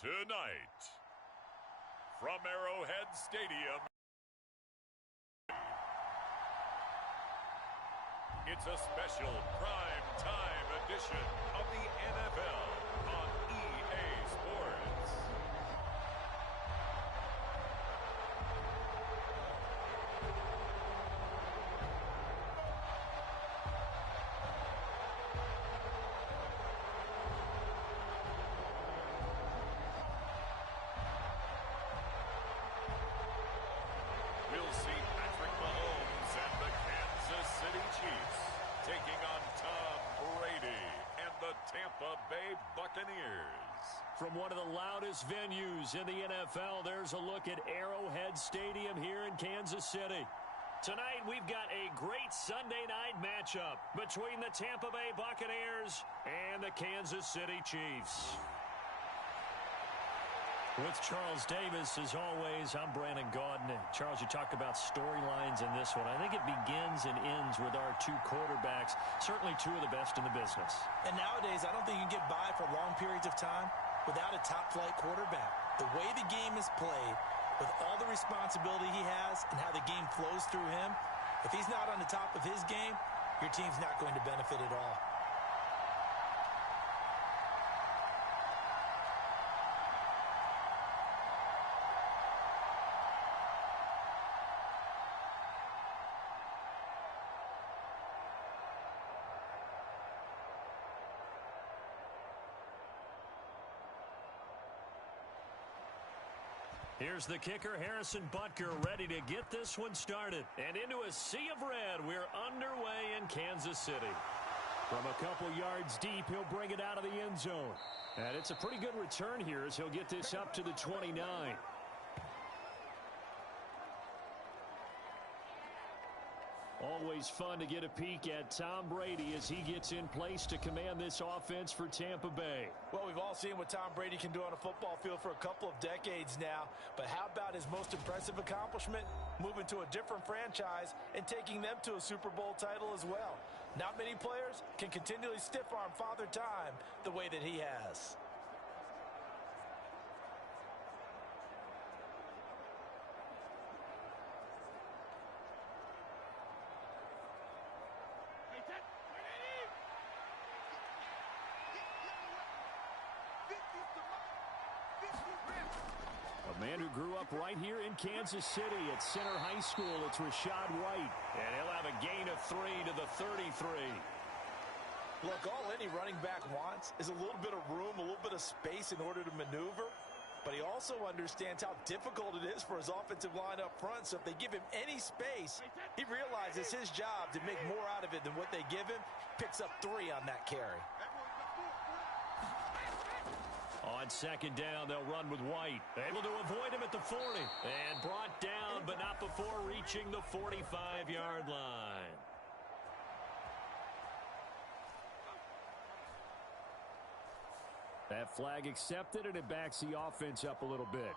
Tonight, from Arrowhead Stadium, it's a special prime time edition of the NFL on EA Sports. We'll see Patrick Mahomes and the Kansas City Chiefs taking on Tom Brady and the Tampa Bay Buccaneers. From one of the loudest venues in the NFL, there's a look at Arrowhead Stadium here in Kansas City. Tonight, we've got a great Sunday night matchup between the Tampa Bay Buccaneers and the Kansas City Chiefs. With Charles Davis, as always, I'm Brandon Gaudin. Charles, you talk about storylines in this one. I think it begins and ends with our two quarterbacks, certainly two of the best in the business. And nowadays, I don't think you can get by for long periods of time without a top-flight quarterback. The way the game is played, with all the responsibility he has and how the game flows through him, if he's not on the top of his game, your team's not going to benefit at all. Here's the kicker, Harrison Butker, ready to get this one started. And into a sea of red, we're underway in Kansas City. From a couple yards deep, he'll bring it out of the end zone. And it's a pretty good return here as he'll get this up to the 29. Always fun to get a peek at Tom Brady as he gets in place to command this offense for Tampa Bay. Well, we've all seen what Tom Brady can do on a football field for a couple of decades now. But how about his most impressive accomplishment? Moving to a different franchise and taking them to a Super Bowl title as well. Not many players can continually stiff-arm Father Time the way that he has. A man who grew up right here in Kansas City at Center High School. It's Rashad White. And he'll have a gain of 3 to the 33. Look, all any running back wants is a little bit of room, a little bit of space in order to maneuver. But he also understands how difficult it is for his offensive line up front. So if they give him any space, he realizes his job to make more out of it than what they give him. Picks up 3 on that carry. On second down, they'll run with White. Able to avoid him at the 40. And brought down, but not before reaching the 45-yard line. That flag accepted, and it backs the offense up a little bit.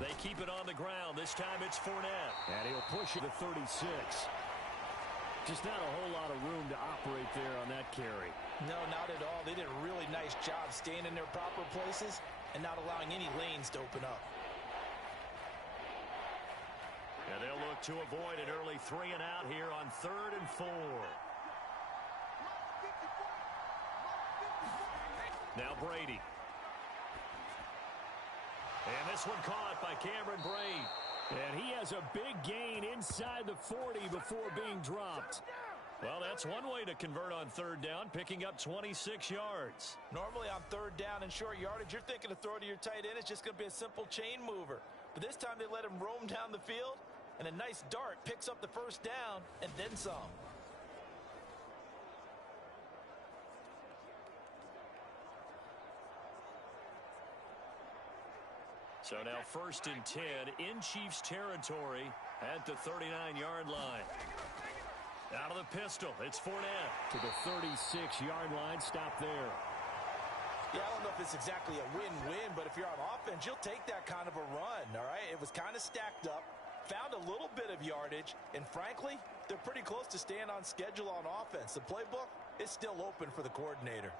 They keep it on the ground. This time it's Fournette. And he'll push it to 36. Just not a whole lot of room to operate there on that carry. No, not at all. They did a really nice job staying in their proper places and not allowing any lanes to open up. And they'll look to avoid an early 3 and out here on 3rd and 4. Now Brady. And this one caught by Cameron Brate. And he has a big gain inside the 40 before being dropped. Well, that's one way to convert on 3rd down, picking up 26 yards. Normally on 3rd down and short yardage, you're thinking to throw to your tight end. It's just going to be a simple chain mover. But this time they let him roam down the field, and a nice dart picks up the 1st down and then some. So now 1st and 10 in Chiefs territory at the 39-yard line. Out of the pistol, it's Fournette. To the 36-yard line, stop there. Yeah, I don't know if it's exactly a win-win, but if you're on offense, you'll take that kind of a run, all right? It was kind of stacked up, found a little bit of yardage, and frankly, they're pretty close to staying on schedule on offense. The playbook is still open for the coordinator.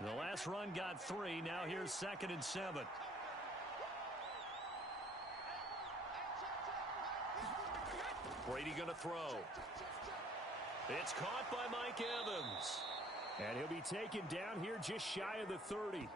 The last run got 3. Now here's 2nd and 7. Brady going to throw. It's caught by Mike Evans. And he'll be taken down here just shy of the 30.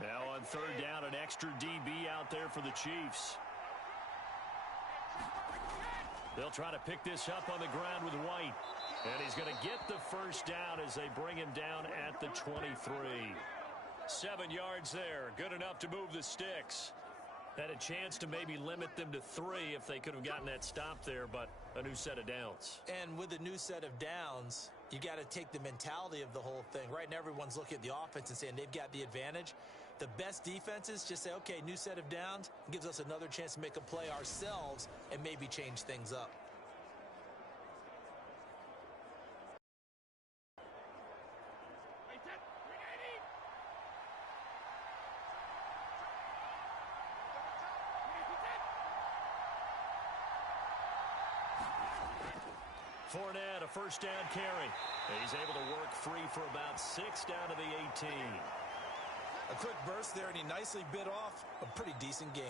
Now on 3rd down, an extra DB out there for the Chiefs. They'll try to pick this up on the ground with White. And he's going to get the first down as they bring him down at the 23. 7 yards there. Good enough to move the sticks. Had a chance to maybe limit them to 3 if they could have gotten that stop there, but a new set of downs. And with a new set of downs, you got to take the mentality of the whole thing. Right now, everyone's looking at the offense and saying they've got the advantage. The best defenses just say, okay, new set of downs, gives us another chance to make a play ourselves and maybe change things up. Fournette, a first down carry. He's able to work free for about 6 down to the 18. A quick burst there, and he nicely bit off a pretty decent gain.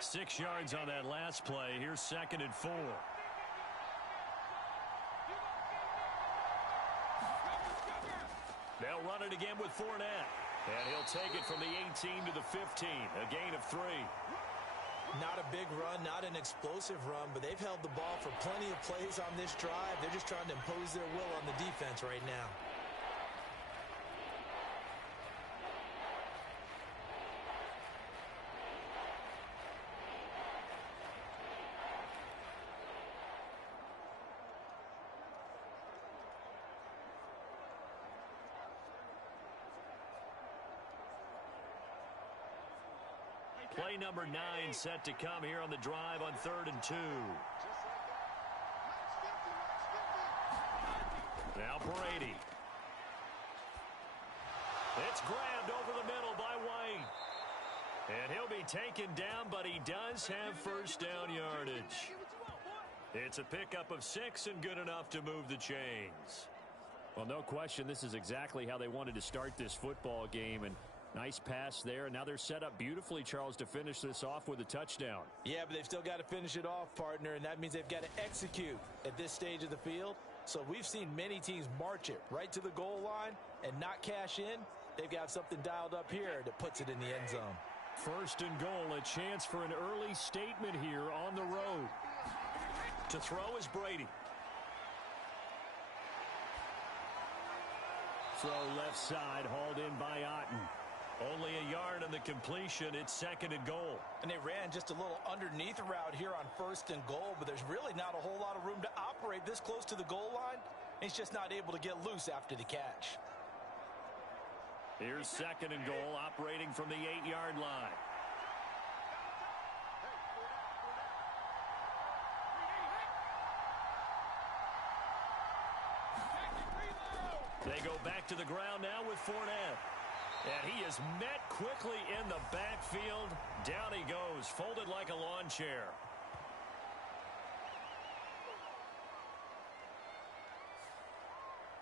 Six yards on that last play. Here's 2nd and 4. They'll run it again with Fournette. And he'll take it from the 18 to the 15. A gain of 3. Not a big run, not an explosive run, but they've held the ball for plenty of plays on this drive. They're just trying to impose their will on the defense right now. Play number 9 set to come here on the drive on 3rd and 2. Now Brady. It's grabbed over the middle by White. And he'll be taken down, but he does have first down yardage. It's a pickup of 6 and good enough to move the chains. Well, no question, this is exactly how they wanted to start this football game. And nice pass there, and now they're set up beautifully, Charles, to finish this off with a touchdown. Yeah, but they've still got to finish it off, partner, and that means they've got to execute at this stage of the field. So we've seen many teams march it right to the goal line and not cash in. They've got something dialed up here that puts it in the end zone. 1st and goal, a chance for an early statement here on the road. To throw is Brady. Throw left side, hauled in by Otten. Only a yard on the completion. It's 2nd and goal. And they ran just a little underneath route here on 1st and goal, but there's really not a whole lot of room to operate this close to the goal line. He's just not able to get loose after the catch. Here's 2nd and goal, operating from the 8-yard line. They go back to the ground now with Fournette. And he is met quickly in the backfield. Down he goes, folded like a lawn chair.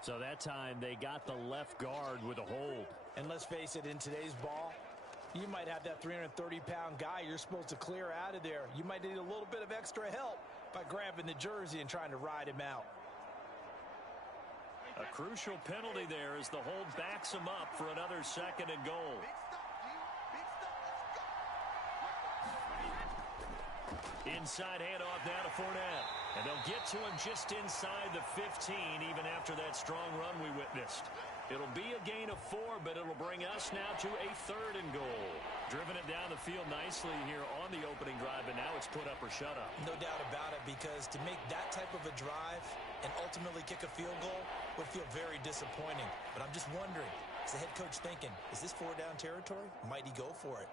So that time they got the left guard with a hold. And let's face it, in today's ball, you might have that 330-pound guy you're supposed to clear out of there. You might need a little bit of extra help by grabbing the jersey and trying to ride him out. A crucial penalty there as the hold backs him up for another 2nd and goal. Inside handoff now to Fournette. And they'll get to him just inside the 15, even after that strong run we witnessed. It'll be a gain of 4, but it'll bring us now to a 3rd and goal. Driven it down the field nicely here on the opening drive, and now it's put up or shut up. No doubt about it, because to make that type of a drive and ultimately kick a field goal would feel very disappointing. But I'm just wondering, is the head coach thinking, is this 4-down territory? Might he go for it?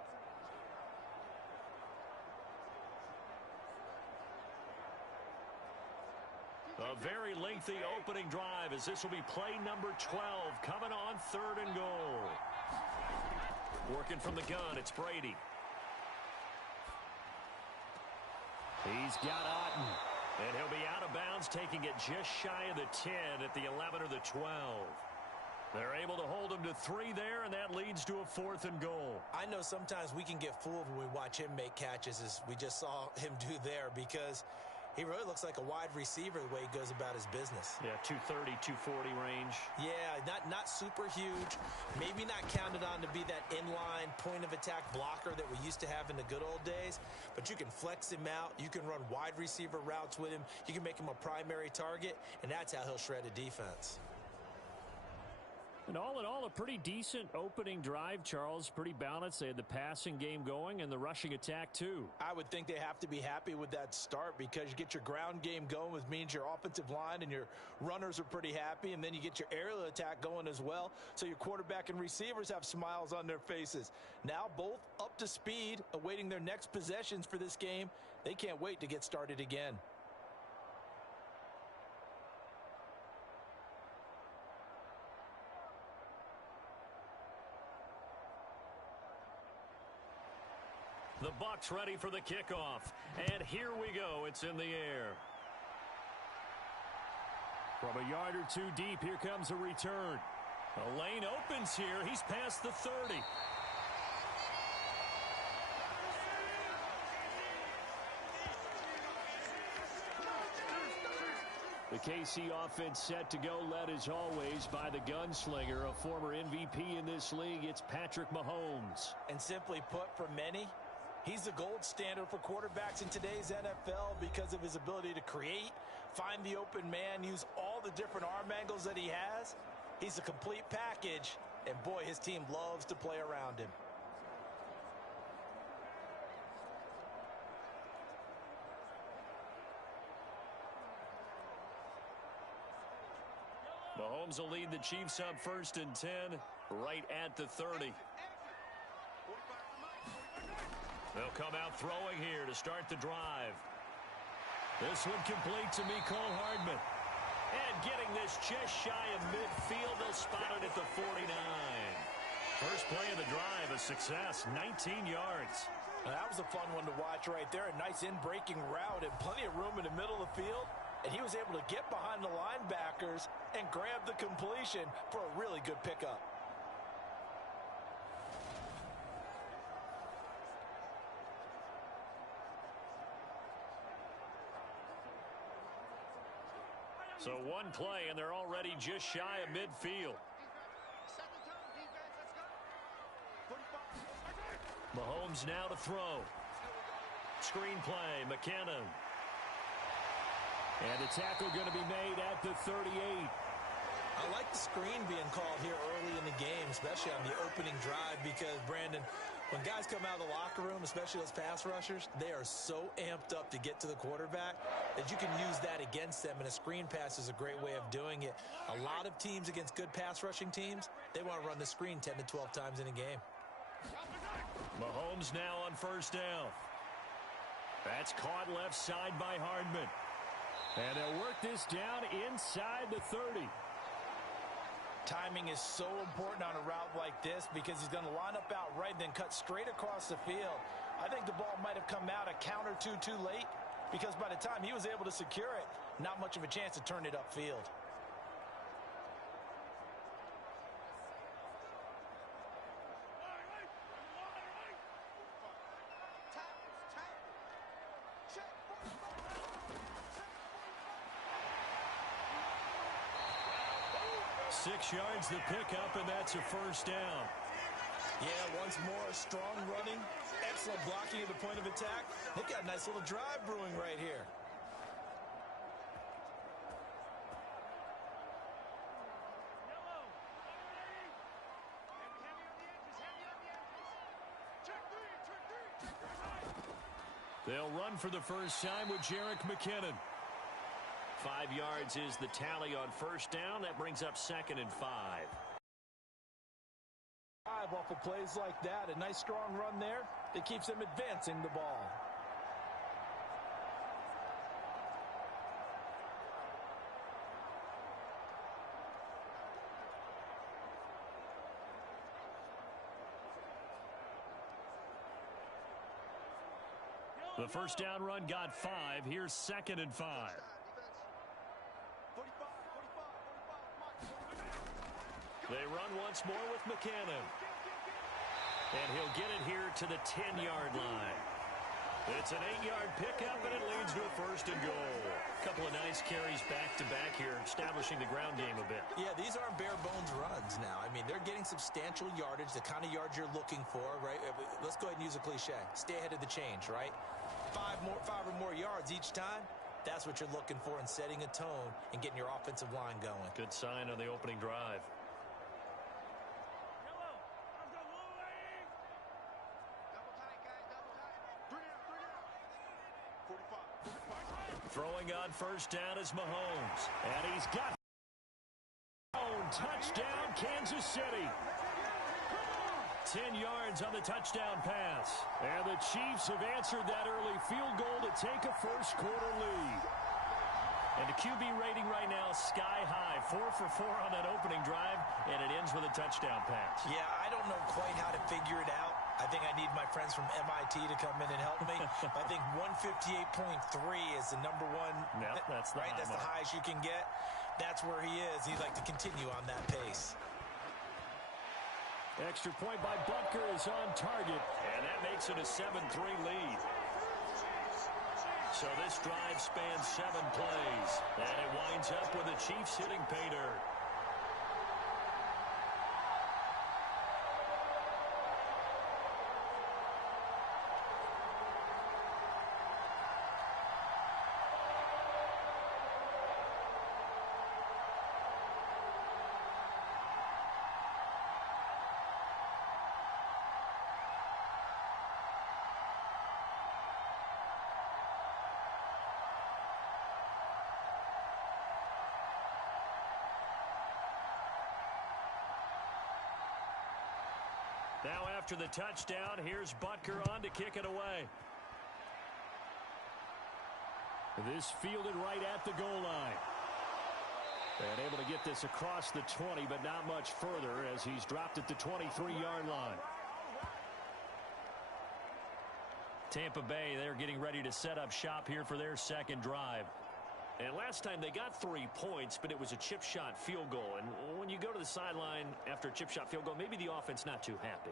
A very lengthy opening drive, as this will be play number 12, coming on 3rd and goal. Working from the gun, it's Brady. He's got Otten, and he'll be out of bounds, taking it just shy of the 10 at the 11 or the 12. They're able to hold him to 3 there, and that leads to a 4th and goal. I know sometimes we can get fooled when we watch him make catches, as we just saw him do there, because he really looks like a wide receiver the way he goes about his business. Yeah, 230, 240 range. Yeah, not super huge. Maybe not counted on to be that inline point-of-attack blocker that we used to have in the good old days. But you can flex him out. You can run wide receiver routes with him. You can make him a primary target, and that's how he'll shred a defense. And all in all, a pretty decent opening drive, Charles. Pretty balanced. They had the passing game going and the rushing attack, too. I would think they have to be happy with that start, because you get your ground game going, which means your offensive line and your runners are pretty happy, and then you get your aerial attack going as well, so your quarterback and receivers have smiles on their faces. Now both up to speed, awaiting their next possessions for this game. They can't wait to get started again. The Bucs ready for the kickoff. And here we go. It's in the air. From a yard or 2 deep, here comes a return. A lane opens here. He's past the 30. The KC offense set to go, led as always by the gunslinger, a former MVP in this league. It's Patrick Mahomes. And simply put, for many, he's the gold standard for quarterbacks in today's NFL because of his ability to create, find the open man, use all the different arm angles that he has. He's a complete package, and boy, his team loves to play around him. Mahomes will lead the Chiefs up 1st and 10, right at the 30. They'll come out throwing here to start the drive. This one complete to Mecole Hardman. And getting this just shy of midfield, they'll spot it at the 49. First play of the drive, a success, 19 yards. Now, that was a fun one to watch right there. A nice in-breaking route and plenty of room in the middle of the field. And he was able to get behind the linebackers and grab the completion for a really good pickup. So one play, and they're already just shy of midfield. Mahomes now to throw. Screen play, McKinnon. And a tackle going to be made at the 38. I like the screen being called here early in the game, especially on the opening drive, because, Brandon, when guys come out of the locker room, especially those pass rushers, they are so amped up to get to the quarterback that you can use that against them, and a screen pass is a great way of doing it. A lot of teams against good pass rushing teams, they want to run the screen 10 to 12 times in a game. Mahomes now on 1st down. That's caught left side by Hardman. And they'll work this down inside the 30. Timing is so important on a route like this, because he's going to line up out right and then cut straight across the field. I think the ball might have come out a count or two too late, because by the time he was able to secure it, not much of a chance to turn it upfield. 6 yards the pickup, and that's a first down. Yeah, once more, strong running, excellent blocking at the point of attack. They've got a nice little drive brewing right here. They'll run for the first time with Jerick McKinnon. 5 yards is the tally on first down. That brings up 2nd and 5. Off of plays like that, a nice strong run there that keeps them advancing the ball. The first down run got 5. Here's 2nd and 5. They run once more with McKinnon. And he'll get it here to the 10-yard line. It's an 8-yard pickup, and it leads to a first and goal. A couple of nice carries back-to-back here, establishing the ground game a bit. Yeah, these aren't bare-bones runs now. I mean, they're getting substantial yardage, the kind of yards you're looking for, right? Let's go ahead and use a cliche. Stay ahead of the change, right? 5 or more yards each time. That's what you're looking for in setting a tone and getting your offensive line going. Good sign on the opening drive. Throwing on first down is Mahomes. And he's got touchdown, Kansas City. 10 yards on the touchdown pass. And the Chiefs have answered that early field goal to take a first-quarter lead. And the QB rating right now sky high. 4 for 4 on that opening drive, and it ends with a touchdown pass. Yeah, I don't know quite how to figure it out. I think I need my friends from MIT to come in and help me. I think 158.3 is the number one. Yep, that's the right. That's the highest you can get. That's where he is. He'd like to continue on that pace. Extra point by Butker is on target, and that makes it a 7-3 lead. So this drive spans 7 plays, and it winds up with the Chiefs hitting pay dirt. Now after the touchdown, here's Butker on to kick it away. This fielded right at the goal line. And able to get this across the 20, but not much further as he's dropped at the 23-yard line. Tampa Bay, they're getting ready to set up shop here for their second drive. And last time they got 3 points, but it was a chip shot field goal. And when you go to the sideline after a chip shot field goal, maybe the offense not too happy.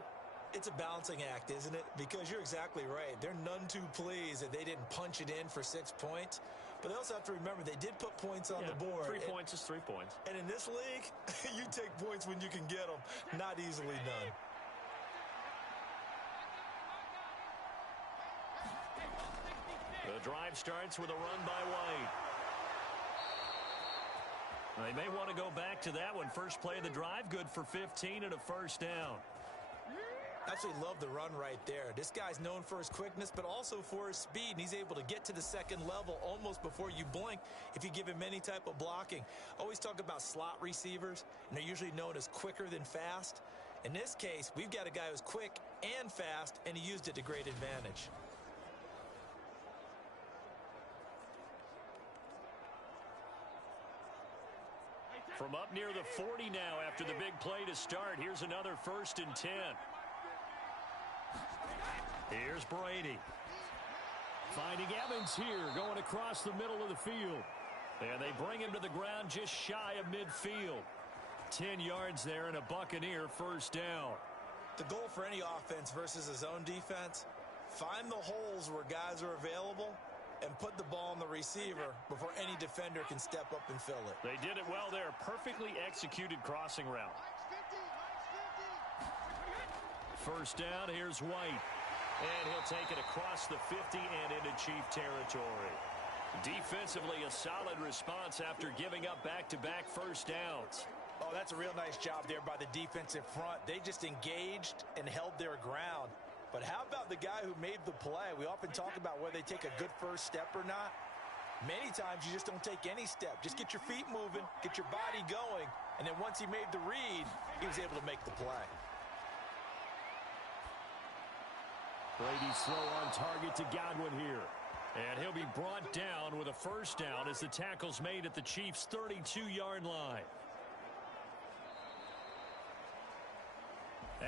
It's a balancing act, isn't it? Because you're exactly right. They're none too pleased that they didn't punch it in for 6 points. But they also have to remember they did put points on the board. 3 points is 3 points. And in this league, you take points when you can get them. Not easily done. The drive starts with a run by White. They may want to go back to that one. First play of the drive, good for 15 and a first down. Absolutely love the run right there. This guy's known for his quickness, but also for his speed. And he's able to get to the second level almost before you blink if you give him any type of blocking. Always talk about slot receivers, and they're usually known as quicker than fast. In this case, we've got a guy who's quick and fast, and he used it to great advantage. From up near the 40 now after the big play to start. Here's another 1st and 10. Here's Brady. Finding Evans here, going across the middle of the field. And they bring him to the ground just shy of midfield. 10 yards there and a Buccaneer first down. The goal for any offense versus his own defense, find the holes where guys are available and put the ball on the receiver before any defender can step up and fill it. They did it well there. Perfectly executed crossing route. First down, here's White. And he'll take it across the 50 and into Chief territory. Defensively, a solid response after giving up back-to-back first downs. Oh, that's a real nice job there by the defensive front. They just engaged and held their ground. But how about the guy who made the play? We often talk about whether they take a good first step or not. Many times you just don't take any step. Just get your feet moving, get your body going, and then once he made the read, he was able to make the play. Brady's throw on target to Godwin here. And he'll be brought down with a first down as the tackle's made at the Chiefs' 32-yard line.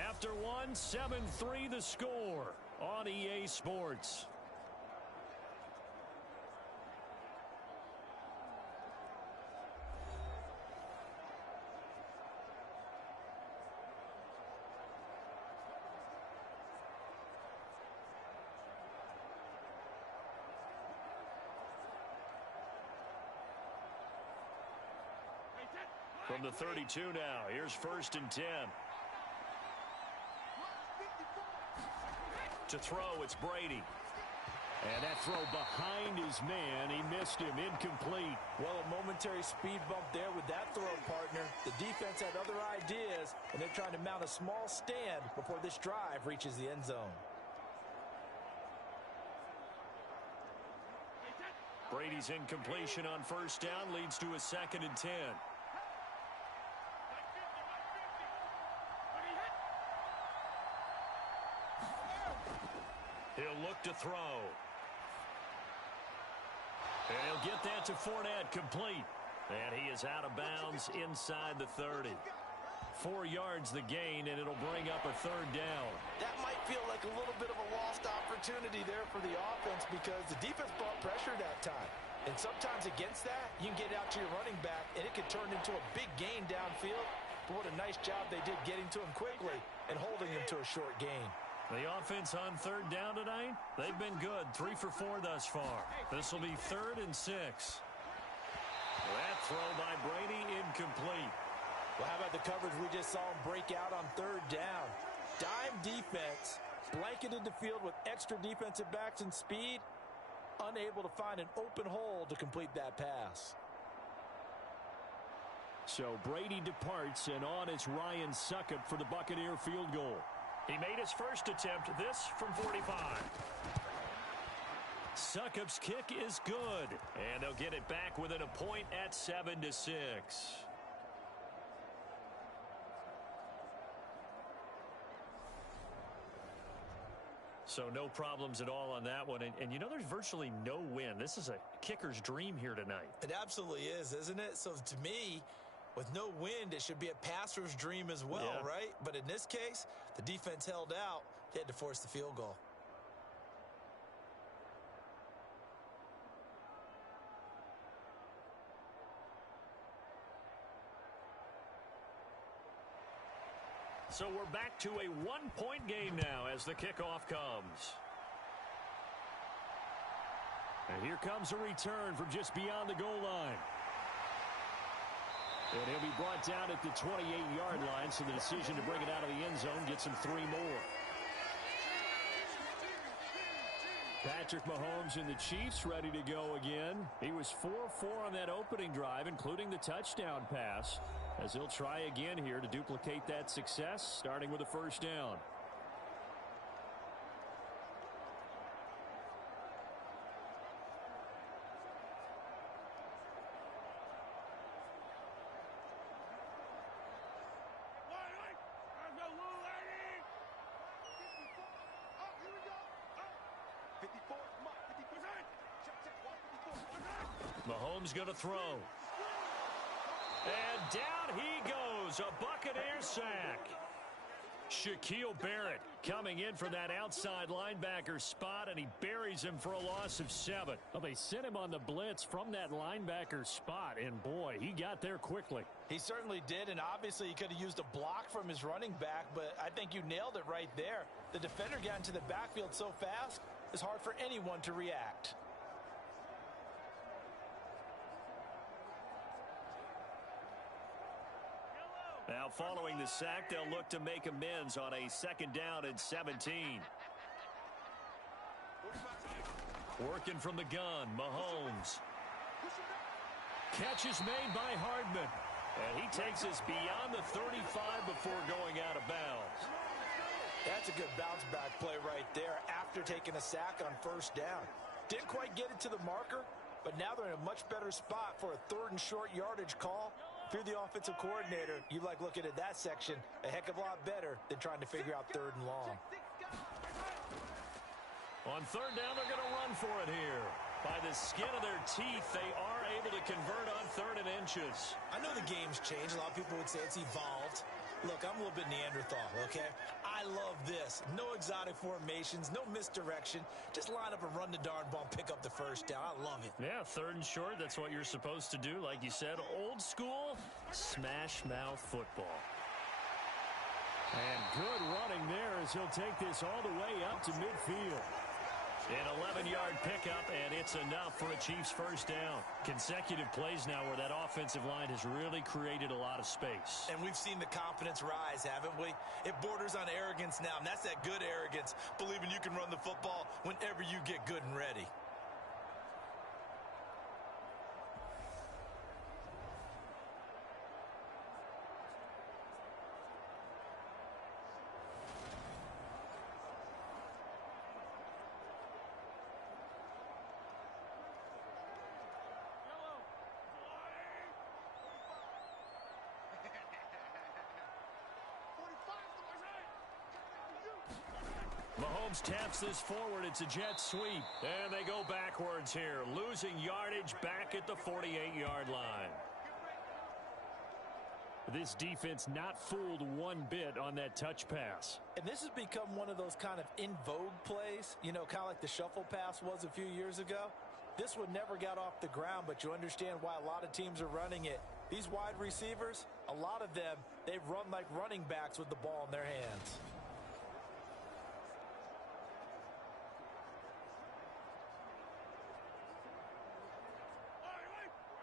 After one, 7-3 the score on EA Sports. From the 32 now, here's 1st and 10. To throw, it's Brady. And that throw behind his man, he missed him, incomplete. Well, a momentary speed bump there with that throw, partner. The defense had other ideas, and they're trying to mount a small stand before this drive reaches the end zone. Brady's incompletion on first down leads to a 2nd and 10. He'll look to throw. And he'll get that to Fournette, complete. And he is out of bounds inside the 30. 4 yards the gain, and it'll bring up a 3rd down. That might feel like a little bit of a lost opportunity there for the offense because the defense brought pressure that time. And sometimes against that, you can get out to your running back, and it could turn into a big gain downfield. But what a nice job they did getting to him quickly and holding him to a short gain. The offense on 3rd down tonight, they've been good. 3 for 4 thus far. This will be 3rd and 6. That throw by Brady incomplete. Well, how about the coverage we just saw him break out on 3rd down? Dime defense, blanketed the field with extra defensive backs and speed, unable to find an open hole to complete that pass. So Brady departs, and on is Ryan Succop for the Buccaneer field goal. He made his first attempt, this from 45. Succop's kick is good, and they'll get it back within a point at 7-6. So no problems at all on that one. And you know, there's virtually no wind. This is a kicker's dream here tonight. It absolutely is, isn't it? So to me, with no wind, it should be a passer's dream as well, yeah. Right? But in this case, the defense held out. They had to force the field goal. So we're back to a one-point game now as the kickoff comes. And here comes a return from just beyond the goal line. And he'll be brought down at the 28-yard line, so the decision to bring it out of the end zone gets him 3 more. Patrick Mahomes and the Chiefs ready to go again. He was 4-4 on that opening drive, including the touchdown pass, as he'll try again here to duplicate that success, starting with a first down. Mahomes going to throw. And down he goes, a Buccaneer sack. Shaquille Barrett coming in from that outside linebacker spot, and he buries him for a loss of 7. Well, they sent him on the blitz from that linebacker spot, and boy, he got there quickly. He certainly did, and obviously he could have used a block from his running back, but I think you nailed it right there. The defender got into the backfield so fast, it's hard for anyone to react. following the sack, they'll look to make amends on a 2nd down and 17. Working from the gun, Mahomes. Catch is made by Hardman. And he takes us beyond the 35 before going out of bounds. That's a good bounce-back play right there after taking a sack on 1st down. Didn't quite get it to the marker, but now they're in a much better spot for a 3rd and short yardage call. If you're the offensive coordinator, you like looking at that section a heck of a lot better than trying to figure out 3rd and long. On 3rd down, they're going to run for it here. By the skin of their teeth, they are able to convert on 3rd and inches. I know the game's changed. A lot of people would say it's evolved. Look, I'm a little bit Neanderthal, okay? I love this. No exotic formations, no misdirection. Just line up and run the darn ball and pick up the 1st down. I love it. Yeah, 3rd and short, that's what you're supposed to do. Like you said, old school, smash mouth football. And good running there as he'll take this all the way up to midfield. An 11-yard pickup, and it's enough for a Chiefs 1st down. Consecutive plays now where that offensive line has really created a lot of space. And we've seen the confidence rise, haven't we? It borders on arrogance now, and that's that good arrogance, believing you can run the football whenever you get good and ready. Mahomes taps this forward. It's a jet sweep. And they go backwards here, losing yardage back at the 48-yard line. This defense not fooled one bit on that touch pass. And this has become one of those kind of in vogue plays, you know, kind of like the shuffle pass was a few years ago. This one never got off the ground, but you understand why a lot of teams are running it. These wide receivers, a lot of them, they run like running backs with the ball in their hands.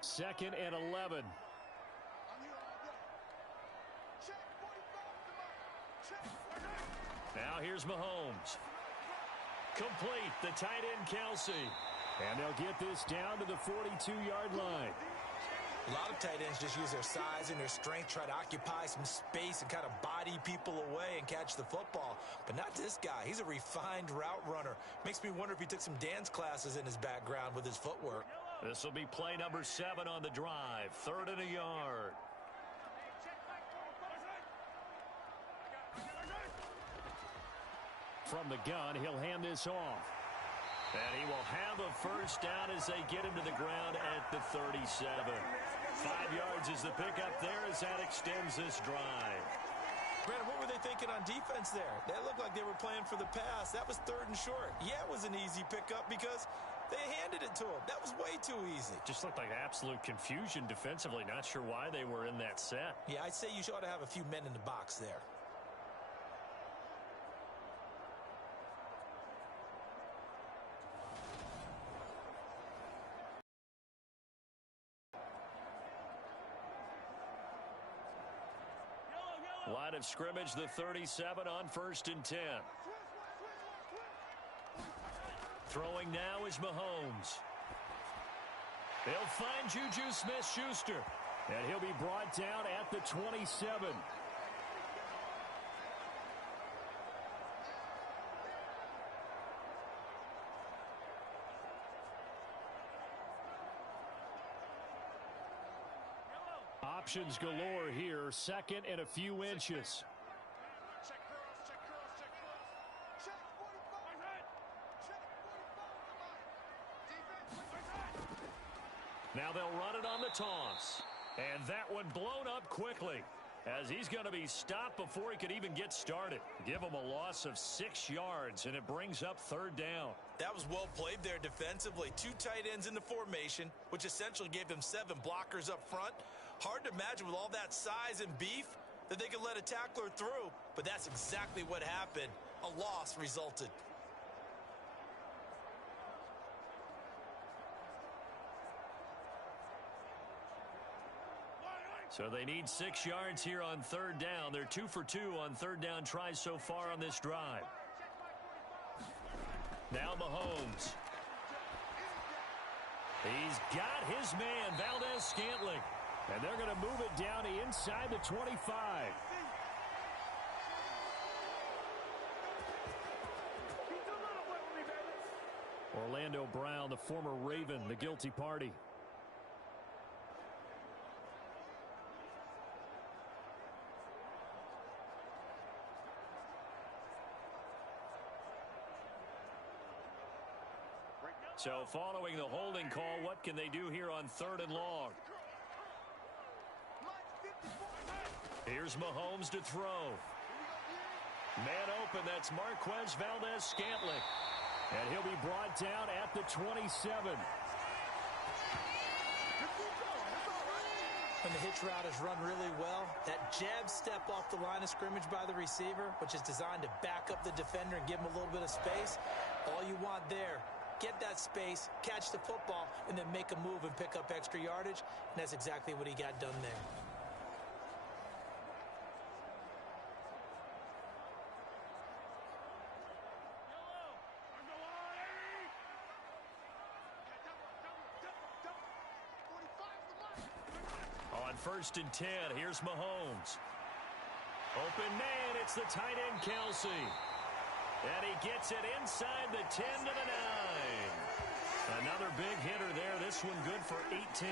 2nd and 11. Now here's Mahomes. Complete, the tight end Kelsey. And they'll get this down to the 42-yard line. A lot of tight ends just use their size and their strength, try to occupy some space and kind of body people away and catch the football. But not this guy. He's a refined route runner. Makes me wonder if he took some dance classes in his background with his footwork. This will be play number 7 on the drive. 3rd and a yard. From the gun, he'll hand this off. And he will have a 1st down as they get him to the ground at the 37. 5 yards is the pickup there as that extends this drive. Brandon, what were they thinking on defense there? That looked like they were playing for the pass. That was 3rd and short. Yeah, it was an easy pickup because they handed it to him. That was way too easy. Just looked like absolute confusion defensively. Not sure why they were in that set. Yeah, I'd say you ought to have a few men in the box there. Line of scrimmage, the 37 on 1st and 10. Throwing now is Mahomes. They'll find Juju Smith-Schuster. And he'll be brought down at the 27. Options galore here. 2nd and a few inches. Now they'll run it on the toss. And that one blown up quickly as he's going to be stopped before he could even get started. Give him a loss of 6 yards, and it brings up 3rd down. That was well played there defensively. 2 tight ends in the formation, which essentially gave them 7 blockers up front. Hard to imagine with all that size and beef that they could let a tackler through, but that's exactly what happened. A loss resulted. So they need 6 yards here on third down. They're 2 for 2 on third down tries so far on this drive. Now Mahomes. He's got his man, Valdez-Scantling. And they're going to move it down to inside the 25. Orlando Brown, the former Raven, the guilty party. So following the holding call, what can they do here on third and long? Here's Mahomes to throw. Man open, that's Marquez Valdez-Scantling. And he'll be brought down at the 27. When the hitch route is run really well, that jab step off the line of scrimmage by the receiver, which is designed to back up the defender and give him a little bit of space, all you want there, get that space, catch the football, and then make a move and pick up extra yardage, and that's exactly what he got done there. On 1st and 10, here's Mahomes. Open man, it's the tight end Kelsey. And he gets it inside the 10 to the 9. Another big hitter there. This one good for 18.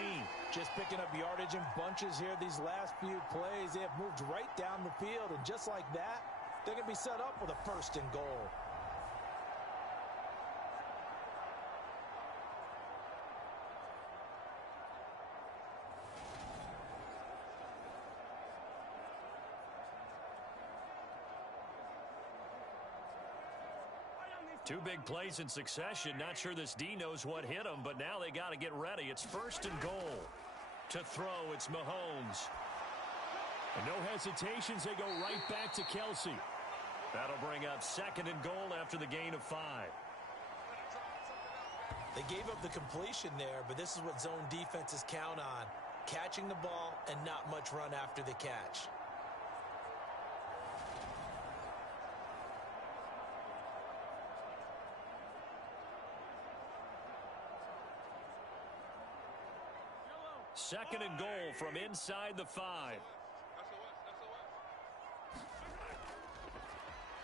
Just picking up yardage in bunches here these last few plays. They have moved right down the field, and just like that, they're going to be set up with a 1st and goal. Two big plays in succession. Not sure this D knows what hit him, but now they got to get ready. It's 1st and goal. To throw, it's Mahomes. And no hesitations. They go right back to Kelsey. That'll bring up 2nd and goal after the gain of 5. They gave up the completion there, but this is what zone defenses count on. Catching the ball and not much run after the catch. Second and goal from inside the 5.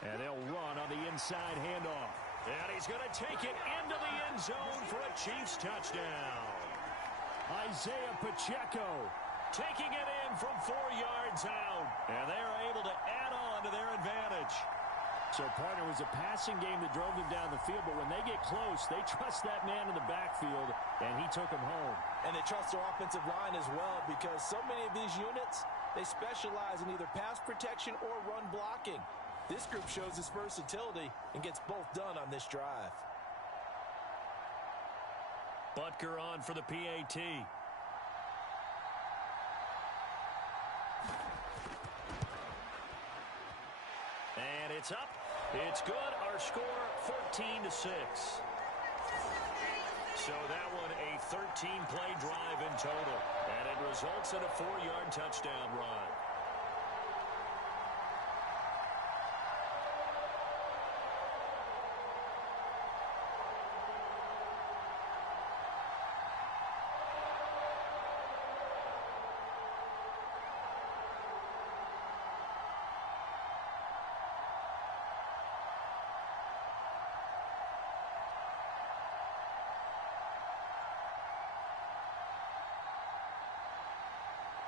And they'll run on the inside handoff. And he's going to take it into the end zone for a Chiefs touchdown. Isaiah Pacheco taking it in from 4 yards out. And they're able to add on to their advantage. So, partner, it was a passing game that drove them down the field, but when they get close, they trust that man in the backfield, and he took them home. And they trust their offensive line as well, because so many of these units, they specialize in either pass protection or run blocking. This group shows its versatility and gets both done on this drive. Butker on for the PAT. And it's up. It's good. Our score, 14-6. So that one, a 13-play drive in total. And it results in a 4-yard touchdown run.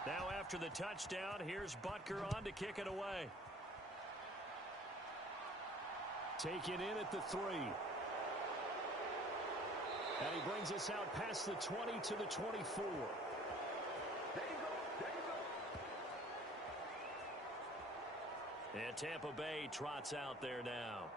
Now after the touchdown, here's Butker on to kick it away. Take it in at the 3. And he brings us out past the 20 to the 24. And Tampa Bay trots out there now.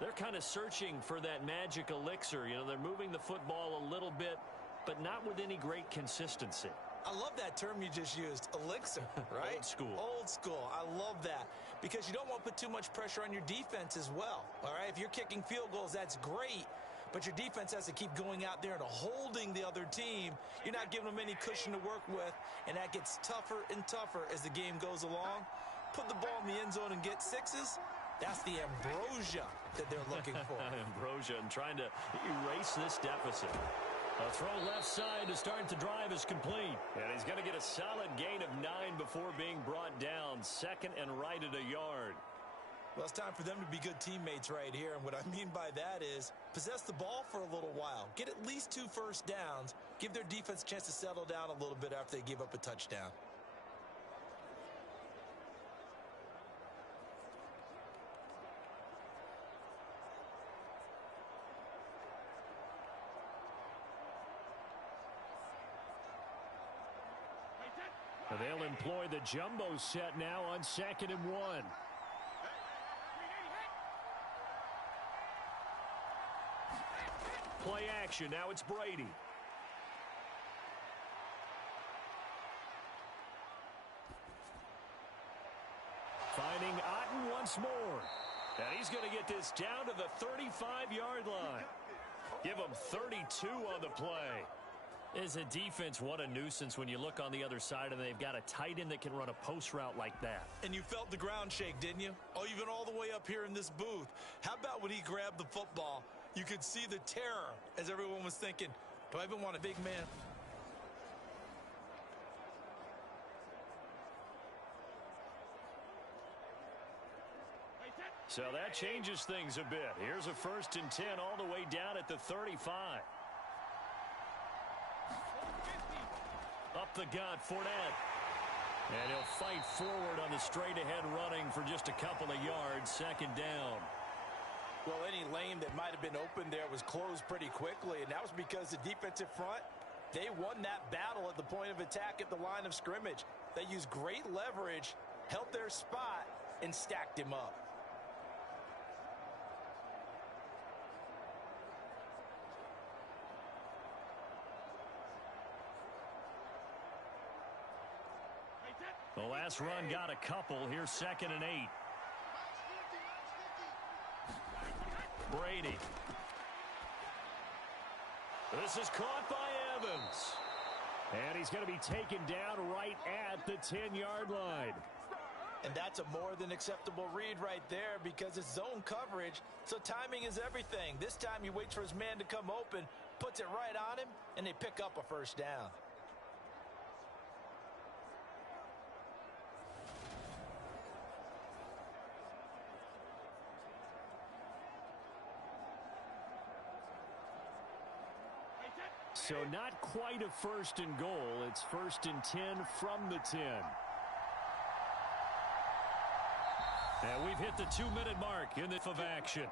They're kind of searching for that magic elixir. You know, they're moving the football a little bit, but not with any great consistency. I love that term you just used, elixir, right? Old school. Old school. I love that because you don't want to put too much pressure on your defense as well, all right? If you're kicking field goals, that's great, but your defense has to keep going out there and holding the other team. You're not giving them any cushion to work with, and that gets tougher and tougher as the game goes along. Put the ball in the end zone and get sixes. That's the ambrosia that they're looking for. Ambrosia and trying to erase this deficit. A throw left side to start the drive is complete. And he's going to get a solid gain of 9 before being brought down. Second and right at a yard. Well, it's time for them to be good teammates right here. And what I mean by that is possess the ball for a little while. Get at least 2 first downs. Give their defense a chance to settle down a little bit after they give up a touchdown. They'll employ the jumbo set now on 2nd and 1. Play action. Now it's Brady. Finding Otten once more. And he's going to get this down to the 35-yard line. Give him 32 on the play. As a defense, what a nuisance when you look on the other side and they've got a tight end that can run a post route like that. And you felt the ground shake, didn't you? Oh, even all the way up here in this booth. How about when he grabbed the football? You could see the terror as everyone was thinking, do I even want a big man? So that changes things a bit. Here's a 1st and 10 all the way down at the 35. Up the gut, Fournette. And he'll fight forward on the straight-ahead running for just a couple of yards. 2nd down. Well, any lane that might have been open there was closed pretty quickly, and that was because the defensive front, they won that battle at the point of attack at the line of scrimmage. They used great leverage, held their spot, and stacked him up. The last run got a couple. Here's 2nd and 8. Brady. This is caught by Evans. And he's going to be taken down right at the 10-yard line. And that's a more than acceptable read right there because it's zone coverage, so timing is everything. This time he waits for his man to come open, puts it right on him, and they pick up a 1st down. So not quite a 1st and goal. It's 1st and 10 from the 10. And we've hit the 2-minute mark in the of action.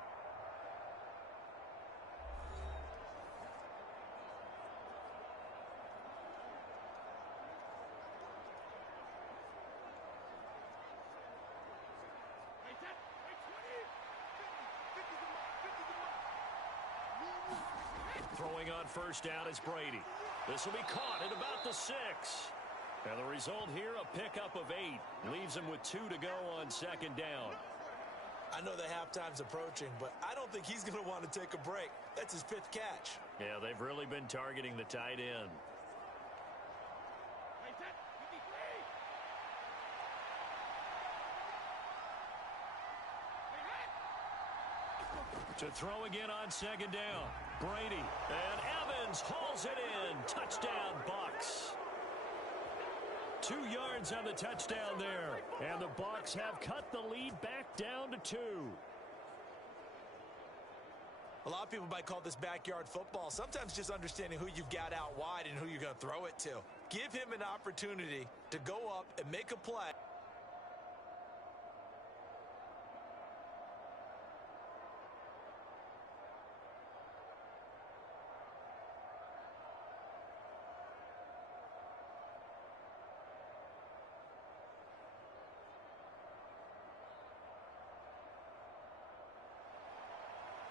Throwing on 1st down is Brady. This will be caught at about the 6. And the result here, a pickup of 8. Leaves him with 2 to go on 2nd down. I know the halftime's approaching, but I don't think he's going to want to take a break. That's his 5th catch. Yeah, they've really been targeting the tight end. To throw again on 2nd down. Brady. And Evans hauls it in. Touchdown, Bucs. 2 yards on the touchdown there. And the Bucs have cut the lead back down to 2. A lot of people might call this backyard football. Sometimes just understanding who you've got out wide and who you're going to throw it to. Give him an opportunity to go up and make a play.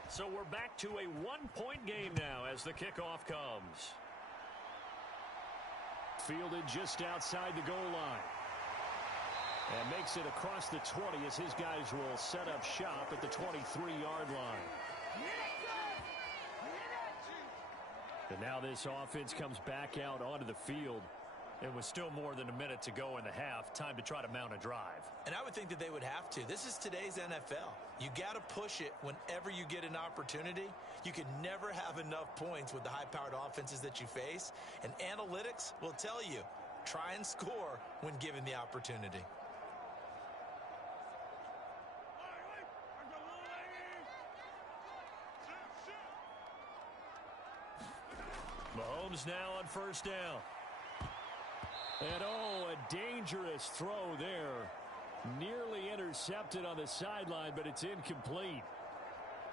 So we're back to a 1-point game now as the kickoff comes. Fielded just outside the goal line. And makes it across the 20 as his guys will set up shop at the 23-yard line. And now this offense comes back out onto the field. It was still more than a minute to go in the half. Time to try to mount a drive. And I would think that they would have to. This is today's NFL. You got to push it whenever you get an opportunity. You can never have enough points with the high-powered offenses that you face. And analytics will tell you, try and score when given the opportunity. Mahomes now on first down. And a dangerous throw there. Nearly intercepted on the sideline, but it's incomplete.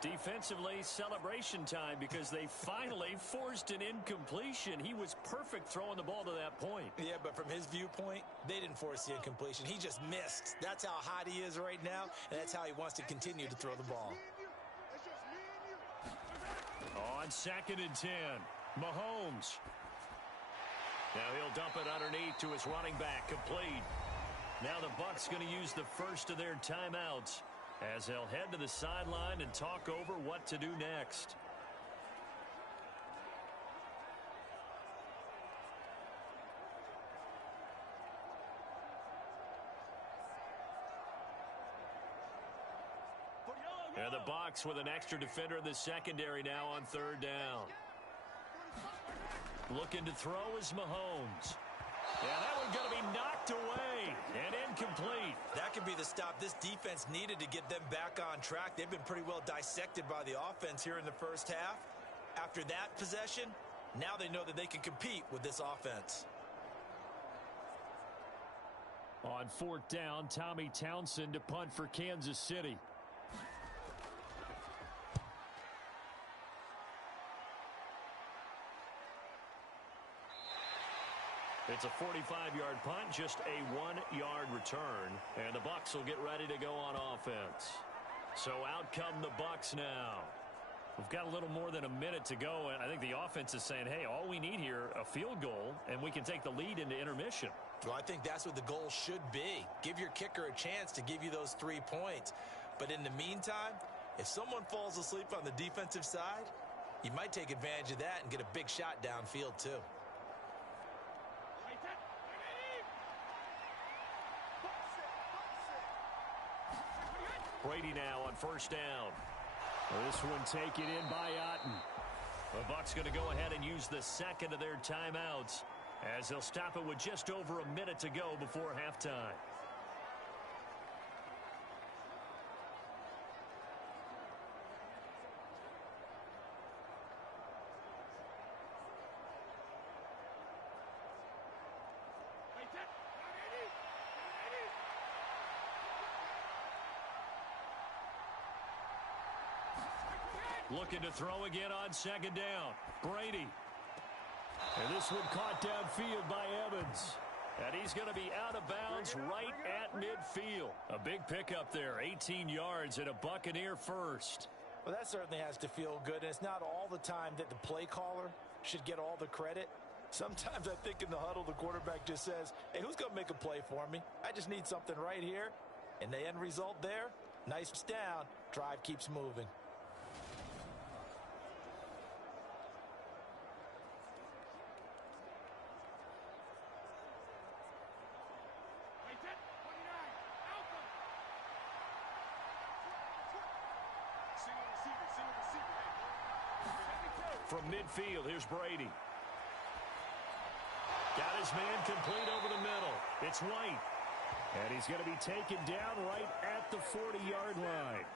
Defensively, celebration time because they finally forced an incompletion. He was perfect throwing the ball to that point. Yeah, but from his viewpoint, they didn't force the incompletion. He just missed. That's how hot he is right now, and that's how he wants to continue to throw the ball. On 2nd and 10, Mahomes. Now he'll dump it underneath to his running back, complete. Now the Bucs going to use the first of their timeouts as they'll head to the sideline and talk over what to do next. And the Bucs with an extra defender in the secondary now on 3rd down. Looking to throw is Mahomes. Yeah, that one's going to be knocked away and incomplete. That could be the stop this defense needed to get them back on track. They've been pretty well dissected by the offense here in the first half. After that possession, now they know that they can compete with this offense. On 4th down, Tommy Townsend to punt for Kansas City. It's a 45-yard punt, just a 1-yard return, and the Bucs will get ready to go on offense. So out come the Bucs now. We've got a little more than a minute to go, and I think the offense is saying, hey, all we need here, a field goal, and we can take the lead into intermission. Well, I think that's what the goal should be. Give your kicker a chance to give you those 3 points. But in the meantime, if someone falls asleep on the defensive side, you might take advantage of that and get a big shot downfield too. Brady now on 1st down. This one taken in by Otten. The Bucs going to go ahead and use the 2nd of their timeouts as they'll stop it with just over a minute to go before halftime. Looking to throw again on 2nd down. Brady. And this one caught downfield by Evans. And he's going to be out of bounds right at midfield. A big pickup there, 18 yards and a Buccaneer first. Well, that certainly has to feel good, and it's not all the time that the play caller should get all the credit. Sometimes I think in the huddle, the quarterback just says, hey, who's going to make a play for me? I just need something right here. And the end result there, nice down, drive keeps moving. From midfield, here's Brady. Got his man complete over the middle. It's White. And he's going to be taken down right at the 40-yard line.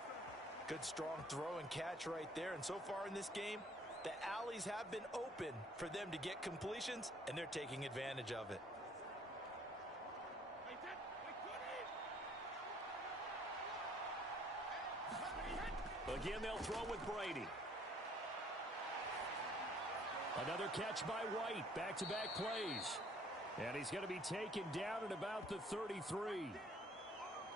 Good strong throw and catch right there. And so far in this game, the alleys have been open for them to get completions, and they're taking advantage of it. Again, they'll throw with Brady. Another catch by White. Back-to-back plays. And he's going to be taken down at about the 33.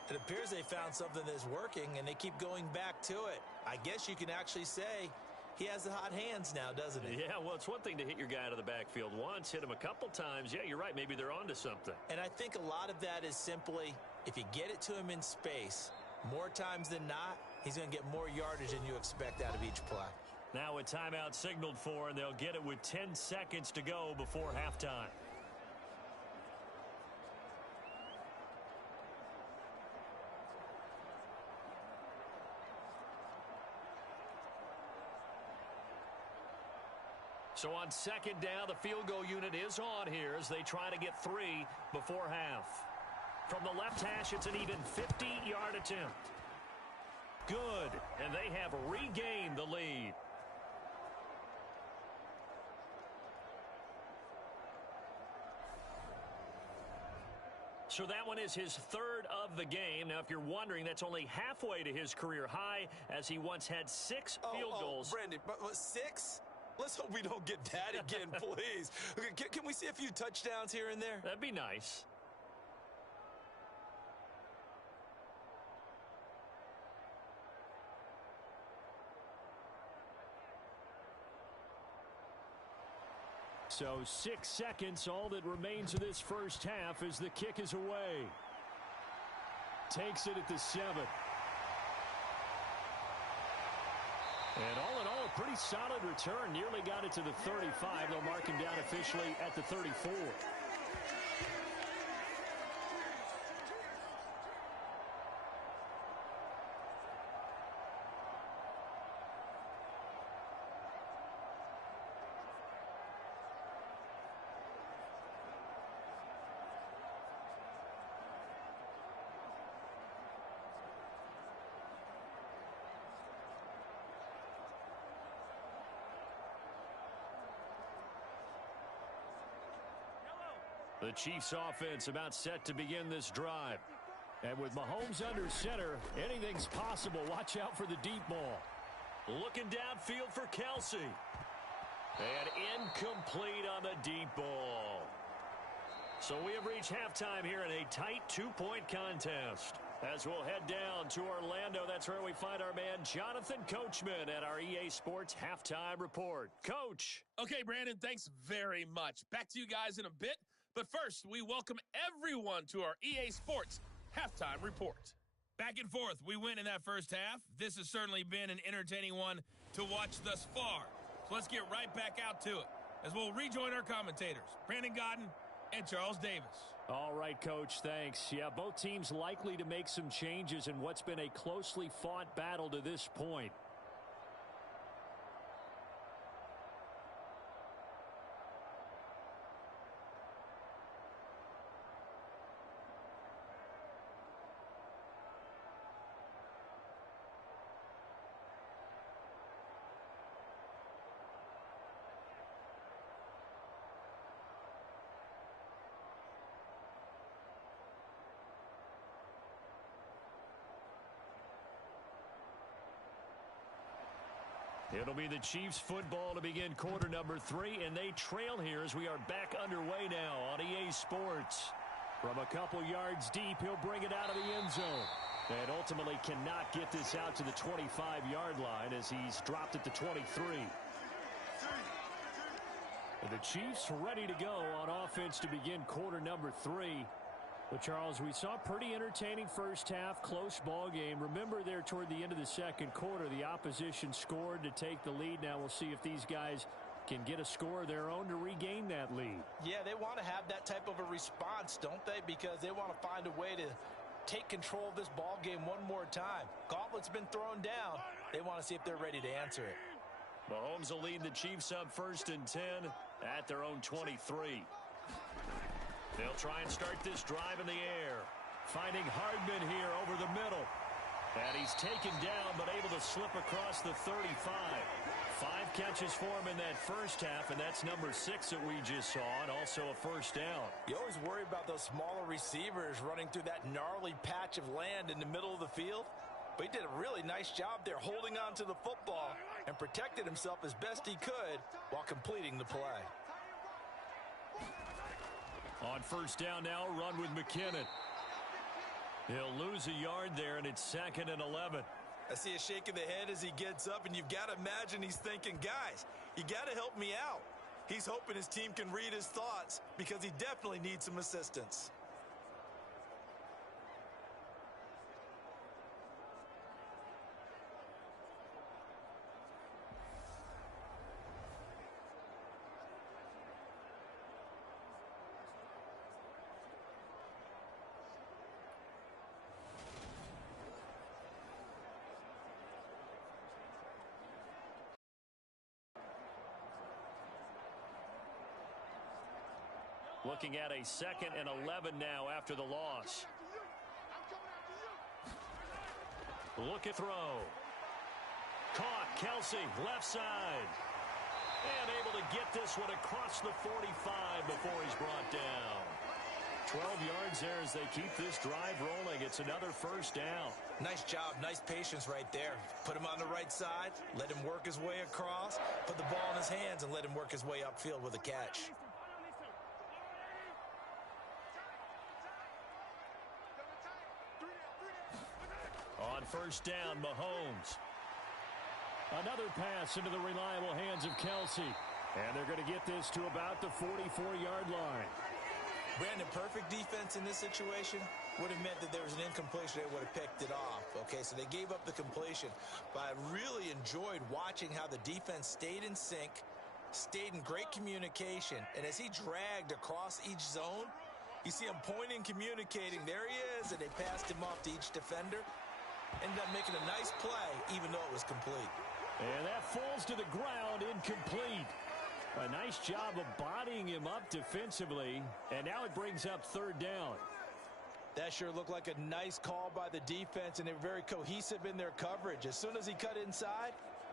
It appears they found something that's working, and they keep going back to it. I guess you can actually say he has the hot hands now, doesn't he? Yeah, well, it's one thing to hit your guy out of the backfield once, hit him a couple times. Yeah, you're right. Maybe they're onto something. And I think a lot of that is simply if you get it to him in space, more times than not, he's going to get more yardage than you expect out of each play. Now a timeout signaled for, and they'll get it with 10 seconds to go before halftime. So on second down, the field goal unit is on here as they try to get 3 before half. From the left hash, it's an even 50-yard attempt. Good, and they have regained the lead. So that one is his third of the game. Now, if you're wondering, that's only halfway to his career high, as he once had 6 field goals. Brandon, but 6? Let's hope we don't get that again, please. Okay, can we see a few touchdowns here and there? That'd be nice. So 6 seconds, all that remains of this first half as the kick is away. Takes it at the 7. And all in all, a pretty solid return. Nearly got it to the 35. They'll mark him down officially at the 34. The Chiefs offense about set to begin this drive. And with Mahomes under center, anything's possible. Watch out for the deep ball. Looking downfield for Kelsey. And incomplete on the deep ball. So we have reached halftime here in a tight 2-point contest. As we'll head down to Orlando, that's where we find our man Jonathan Coachman at our EA Sports Halftime Report. Coach. Okay, Brandon, thanks very much. Back to you guys in a bit. But first, we welcome everyone to our EA Sports Halftime Report. Back and forth, we win in that first half. This has certainly been an entertaining one to watch thus far. So let's get right back out to it as we'll rejoin our commentators, Brandon Godden and Charles Davis. All right, Coach, thanks. Yeah, both teams likely to make some changes in what's been a closely fought battle to this point. It'll be the Chiefs football to begin quarter number 3, and they trail here as we are back underway now on EA Sports. From a couple yards deep, he'll bring it out of the end zone. And ultimately cannot get this out to the 25-yard line as he's dropped at the 23. And the Chiefs ready to go on offense to begin quarter number 3. But, Charles, we saw a pretty entertaining first half, close ball game. Remember there toward the end of the second quarter, the opposition scored to take the lead. Now we'll see if these guys can get a score of their own to regain that lead. Yeah, they want to have that type of a response, don't they? Because they want to find a way to take control of this ball game one more time. Gauntlet's been thrown down. They want to see if they're ready to answer it. Mahomes will lead the Chiefs up 1st and 10 at their own 23. They'll try and start this drive in the air. Finding Hardman here over the middle. And he's taken down but able to slip across the 35. 5 catches for him in that first half, and that's number 6 that we just saw, and also a first down. You always worry about those smaller receivers running through that gnarly patch of land in the middle of the field. But he did a really nice job there holding on to the football and protected himself as best he could while completing the play. On first down now, run with McKinnon. He'll lose a yard there, and it's 2nd and 11. I see a shake of the head as he gets up, and you've got to imagine he's thinking, guys, you got to help me out. He's hoping his team can read his thoughts because he definitely needs some assistance. Looking at a 2nd and 11 now after the loss. Look at throw. Caught. Kelsey, left side. And able to get this one across the 45 before he's brought down. 12 yards there as they keep this drive rolling. It's another first down. Nice job. Nice patience right there. Put him on the right side. Let him work his way across. Put the ball in his hands and let him work his way upfield with a catch. On first down, Mahomes. Another pass into the reliable hands of Kelsey. And they're going to get this to about the 44-yard line. Brandon, perfect defense in this situation would have meant that there was an incompletion. They would have picked it off. Okay, so they gave up the completion. But I really enjoyed watching how the defense stayed in sync, stayed in great communication. And as he dragged across each zone, you see him pointing, communicating. There he is, and they passed him off to each defender. Ended up making a nice play, even though it was complete. And that falls to the ground, incomplete. A nice job of bodying him up defensively, and now it brings up 3rd down. That sure looked like a nice call by the defense, and they were very cohesive in their coverage. As soon as he cut inside,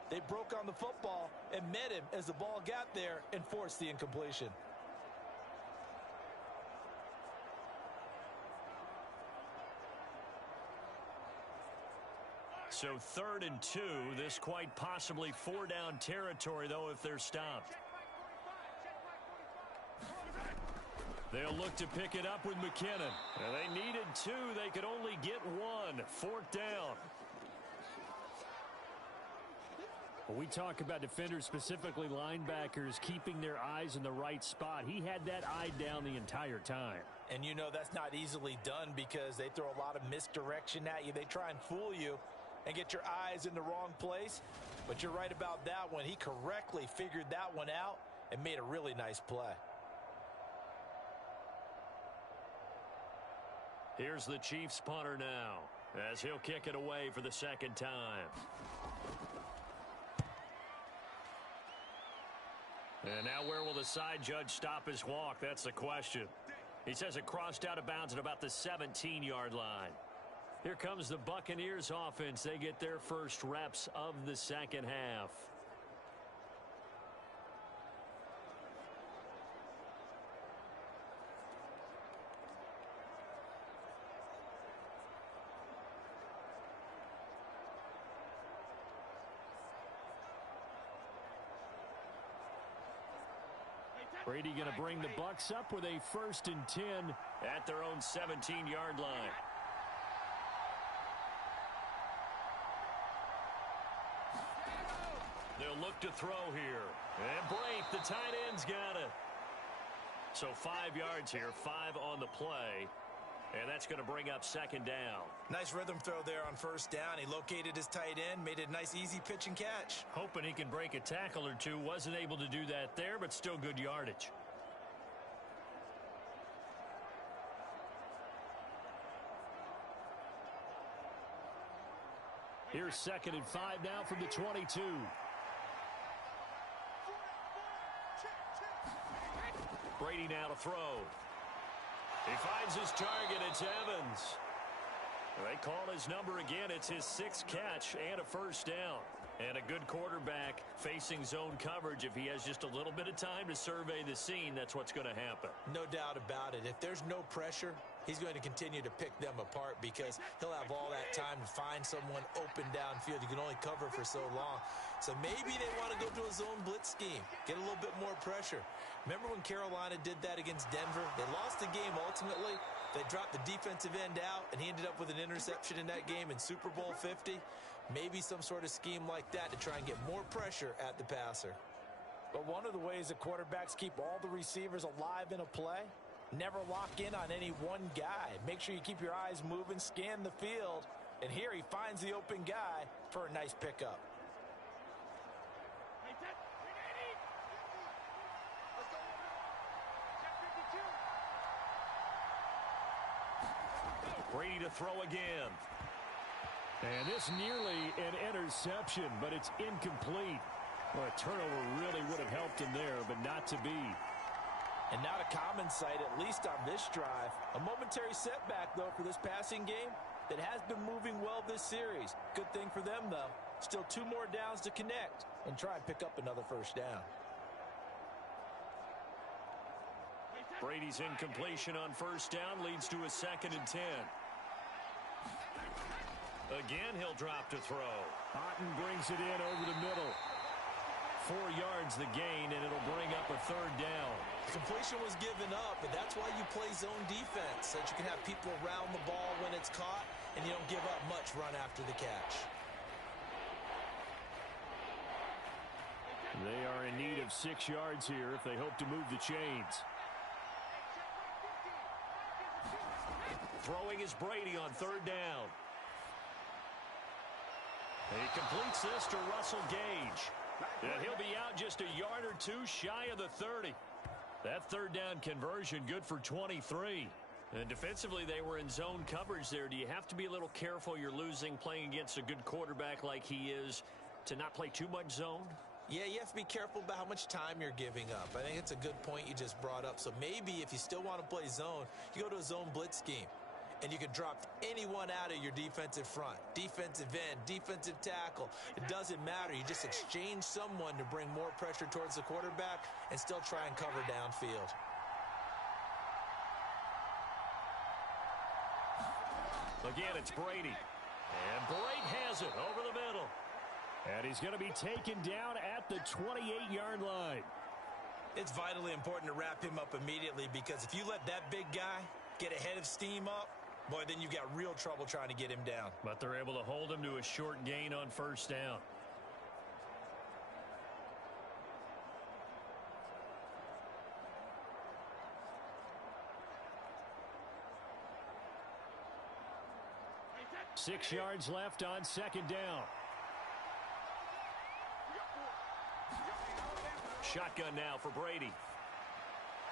they broke on the football and met him as the ball got there and forced the incompletion. So 3rd and 2, this quite possibly 4-down territory, though, if they're stopped. They'll look to pick it up with McKinnon. They needed 2. They could only get 1. 4th down. When we talk about defenders, specifically linebackers, keeping their eyes in the right spot, he had that eye down the entire time. And you know that's not easily done because they throw a lot of misdirection at you. They try and fool you and get your eyes in the wrong place. But you're right about that one. He correctly figured that one out and made a really nice play. Here's the Chiefs punter now as he'll kick it away for the 2nd time. And now where will the side judge stop his walk? That's the question. He says it crossed out of bounds at about the 17-yard line. Here comes the Buccaneers offense. They get their first reps of the 2nd half. Brady going to bring the Bucs up with a 1st and 10 at their own 17-yard line. They'll look to throw here. And Blake, the tight end's got it. So 5 yards here, 5 on the play. And that's going to bring up 2nd down. Nice rhythm throw there on 1st down. He located his tight end, made it a nice, easy pitch and catch. Hoping he can break a tackle or two. Wasn't able to do that there, but still good yardage. Here's 2nd and 5 now from the 22. Brady now to throw. He finds his target. It's Evans. They call his number again. It's his 6th catch and a 1st down. And a good quarterback facing zone coverage. If he has just a little bit of time to survey the scene, that's what's going to happen. No doubt about it. If there's no pressure, he's going to continue to pick them apart because he'll have all that time to find someone open downfield. You can only cover for so long. So maybe they want to go to a zone blitz scheme, get a little bit more pressure. Remember when Carolina did that against Denver? They lost the game ultimately. They dropped the defensive end out, and he ended up with an interception in that game in Super Bowl 50. Maybe some sort of scheme like that to try and get more pressure at the passer. But one of the ways that quarterbacks keep all the receivers alive in a play, never lock in on any one guy. Make sure you keep your eyes moving, scan the field, and here he finds the open guy for a nice pickup. Brady to throw again. And this nearly an interception, but it's incomplete. Well, a turnover really would have helped him there, but not to be. And not a common sight, at least on this drive. A momentary setback, though, for this passing game that has been moving well this series. Good thing for them, though. Still 2 more downs to connect and try and pick up another first down. Brady's incompletion on first down leads to a 2nd and 10. Again, he'll drop to throw. Otten brings it in over the middle. 4 yards the gain, and it'll bring up a 3rd down. Completion was given up, but that's why you play zone defense, so that you can have people around the ball when it's caught, and you don't give up much run after the catch. They are in need of 6 yards here if they hope to move the chains. Throwing is Brady on 3rd down. He completes this to Russell Gage. And he'll be out just a yard or 2 shy of the 30. That 3rd down conversion good for 23. And defensively, they were in zone coverage there. Do you have to be a little careful you're losing playing against a good quarterback like he is to not play too much zone? Yeah, you have to be careful about how much time you're giving up. I think it's a good point you just brought up. So maybe if you still want to play zone, you go to a zone blitz scheme. And you can drop anyone out of your defensive front. Defensive end, defensive tackle. It doesn't matter. You just exchange someone to bring more pressure towards the quarterback and still try and cover downfield. Again, it's Brady. And Brady has it over the middle. And he's going to be taken down at the 28-yard line. It's vitally important to wrap him up immediately, because if you let that big guy get a head of steam up, boy, then you've got real trouble trying to get him down. But they're able to hold him to a short gain on first down. Six yards left on 2nd down. Shotgun now for Brady.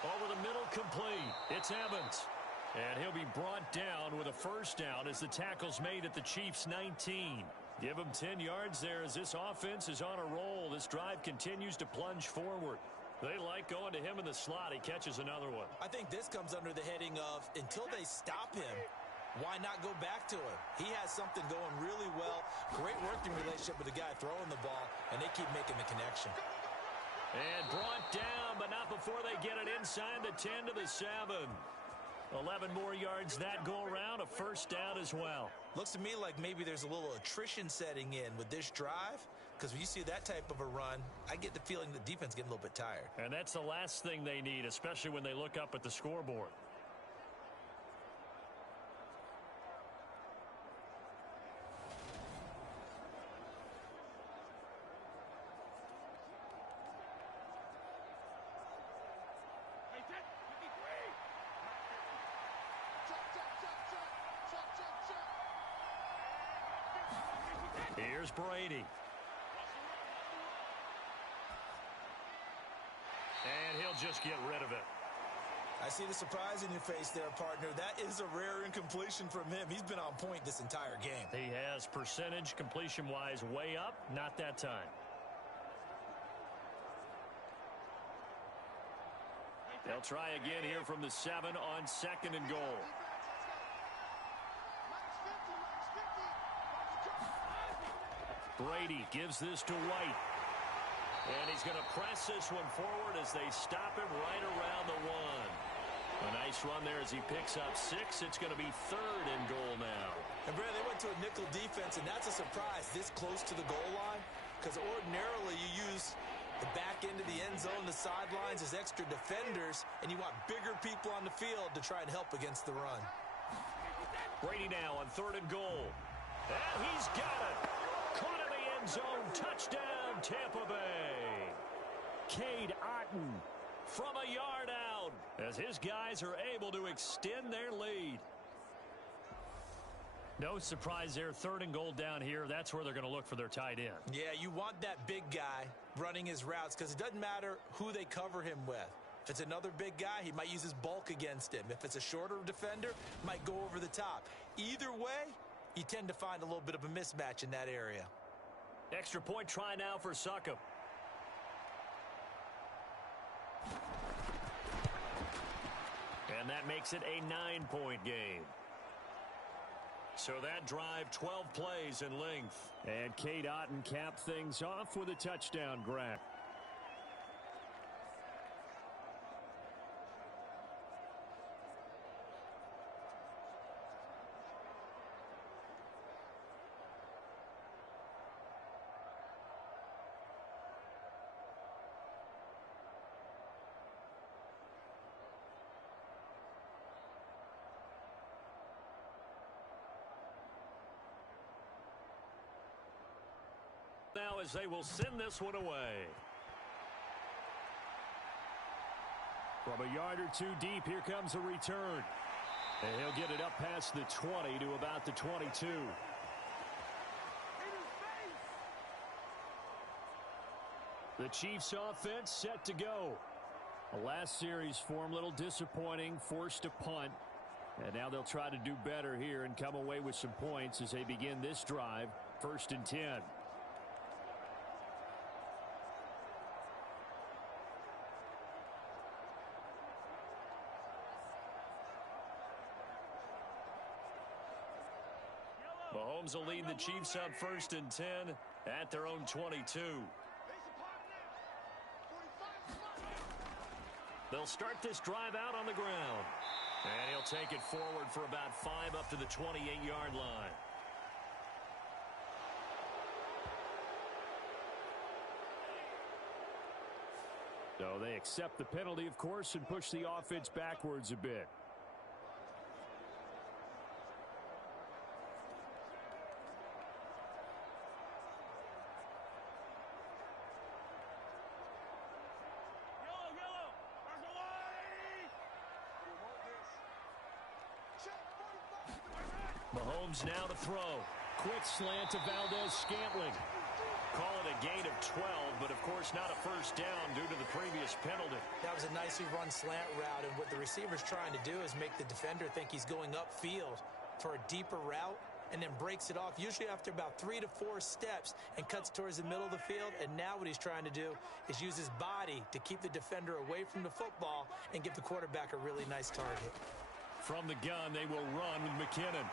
Over the middle, complete. It's Evans. And he'll be brought down with a first down as the tackle's made at the Chiefs' 19. Give him 10 yards there as this offense is on a roll. This drive continues to plunge forward. They like going to him in the slot. He catches another one. I think this comes under the heading of, until they stop him, why not go back to him? He has something going really well. Great working relationship with the guy throwing the ball, and they keep making the connection. And brought down, but not before they get it inside the 10 to the 7. 11 more yards that go around, a first down as well. Looks to me like maybe there's a little attrition setting in with this drive, because when you see that type of a run, I get the feeling the defense getting a little bit tired. And that's the last thing they need, especially when they look up at the scoreboard. Here's Brady. And he'll just get rid of it. I see the surprise in your face there, partner. That is a rare incompletion from him. He's been on point this entire game. He has percentage completion-wise way up, not that time. They'll try again here from the 7 on 2nd and goal. Brady gives this to White. And he's going to press this one forward as they stop him right around the 1. A nice run there as he picks up 6. It's going to be 3rd and goal now. And, Brad, they went to a nickel defense, and that's a surprise this close to the goal line, because ordinarily you use the back end of the end zone, the sidelines as extra defenders, and you want bigger people on the field to try and help against the run. Brady now on 3rd and goal. And he's got it. Caught in the end zone. Touchdown, Tampa Bay. Cade Otten from a yard out as his guys are able to extend their lead. No surprise there. 3rd and goal down here. That's where they're going to look for their tight end. Yeah, you want that big guy running his routes, because it doesn't matter who they cover him with. If it's another big guy, he might use his bulk against him. If it's a shorter defender, might go over the top. Either way, you tend to find a little bit of a mismatch in that area. Extra point try now for Succop. And that makes it a 9-point game. So that drive, 12 plays in length. And Kate Otten capped things off with a touchdown grab. Now as they will send this one away. From a yard or two deep, here comes a return. And he'll get it up past the 20 to about the 22. The Chiefs offense set to go. The last series form a little disappointing, forced a punt. And now they'll try to do better here and come away with some points as they begin this drive, 1st and 10. Mahomes will lead the Chiefs up 1st and 10 at their own 22. They'll start this drive out on the ground. And he'll take it forward for about 5 up to the 28-yard line. So they accept the penalty, of course, and push the offense backwards a bit. Mahomes now to throw. Quick slant to Valdez-Scantling. Call it a gain of 12, but of course not a first down due to the previous penalty. That was a nicely run slant route, and what the receiver's trying to do is make the defender think he's going upfield for a deeper route and then breaks it off, usually after about 3 to 4 steps, and cuts towards the middle of the field. And now what he's trying to do is use his body to keep the defender away from the football and give the quarterback a really nice target. From the gun, they will run with McKinnon.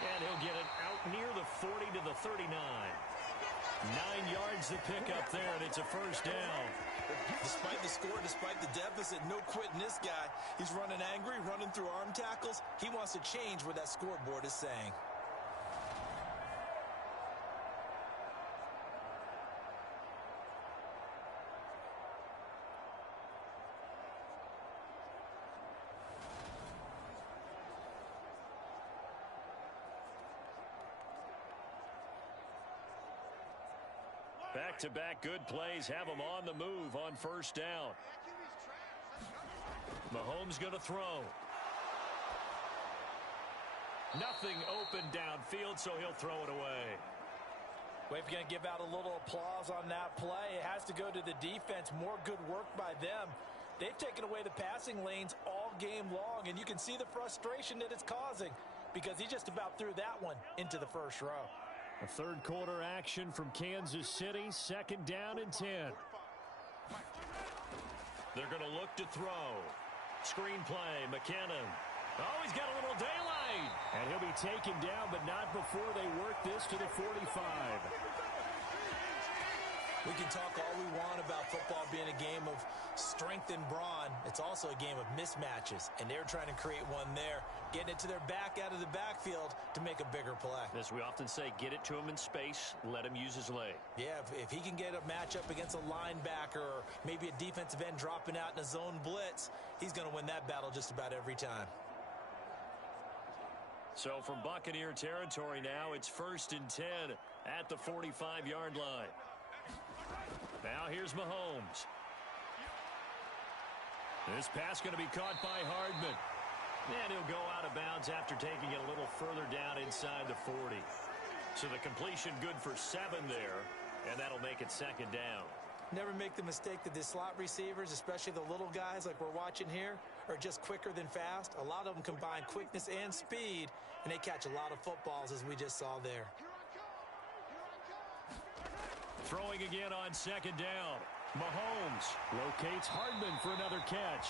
And he'll get it out near the 40 to the 39. 9 yards to pick up there, and it's a first down. Despite the score, despite the deficit, no quitting this guy. He's running angry, running through arm tackles. He wants to change what that scoreboard is saying. Back-to-back good plays have him on the move on first down. Mahomes going to throw. Nothing open downfield, so he'll throw it away. Well, if you're going to give out a little applause on that play, it has to go to the defense. More good work by them. They've taken away the passing lanes all game long, and you can see the frustration that it's causing because he just about threw that one into the first row. A third quarter action from Kansas City, 2nd down and 10. They're going to look to throw. Screen play, McKinnon. Oh, he's got a little daylight. And he'll be taken down, but not before they work this to the 45. We can talk all we want about football being a game of strength and brawn. It's also a game of mismatches, and they're trying to create one there, getting it to their back out of the backfield to make a bigger play. As we often say, get it to him in space, let him use his leg. Yeah, if he can get a matchup against a linebacker or maybe a defensive end dropping out in a zone blitz, he's going to win that battle just about every time. So from Buccaneer territory now, it's 1st and 10 at the 45-yard line. Now here's Mahomes. This pass going to be caught by Hardman. And he'll go out of bounds after taking it a little further down inside the 40. So the completion good for 7 there, and that'll make it 2nd down. Never make the mistake that the slot receivers, especially the little guys like we're watching here, are just quicker than fast. A lot of them combine quickness and speed, and they catch a lot of footballs, as we just saw there. Throwing again on 2nd down. Mahomes locates Hardman for another catch.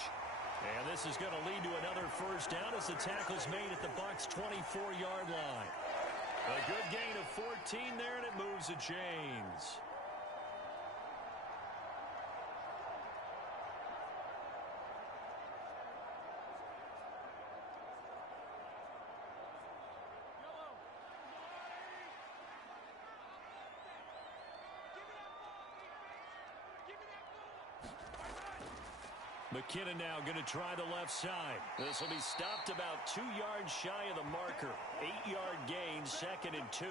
And this is going to lead to another first down as the tackle's made at the Bucs' 24-yard line. A good gain of 14 there, and it moves the chains. McKinnon now going to try the left side. This will be stopped about 2 yards shy of the marker. 8-yard gain, 2nd and 2.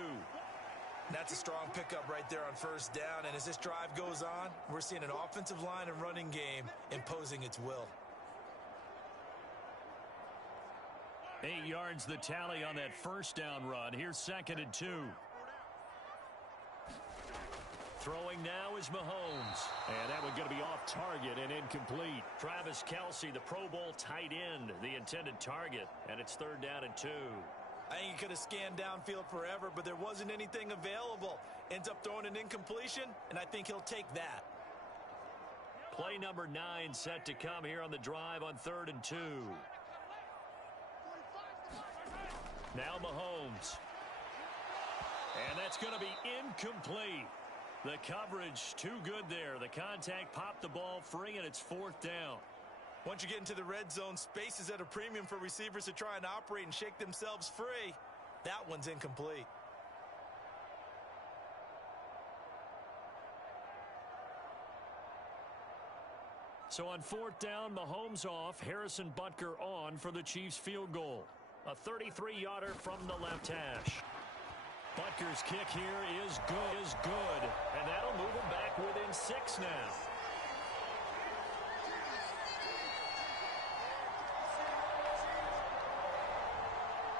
That's a strong pickup right there on first down. And as this drive goes on, we're seeing an offensive line and running game imposing its will. 8 yards the tally on that first down run. Here's 2nd and 2. Throwing now is Mahomes. And that one going to be off target and incomplete. Travis Kelce, the Pro Bowl tight end, the intended target. And it's 3rd down and 2. I think he could have scanned downfield forever, but there wasn't anything available. Ends up throwing an incompletion, and I think he'll take that. Play number 9 set to come here on the drive on 3rd and 2. Now Mahomes. And that's going to be incomplete. The coverage too good there. The contact popped the ball free, and it's 4th down. Once you get into the red zone, space is at a premium for receivers to try and operate and shake themselves free. That one's incomplete. So on 4th down, Mahomes off, Harrison Butker on for the Chiefs field goal. A 33-yarder from the left hash. Butker's kick here is good, and that'll move him back within 6 now.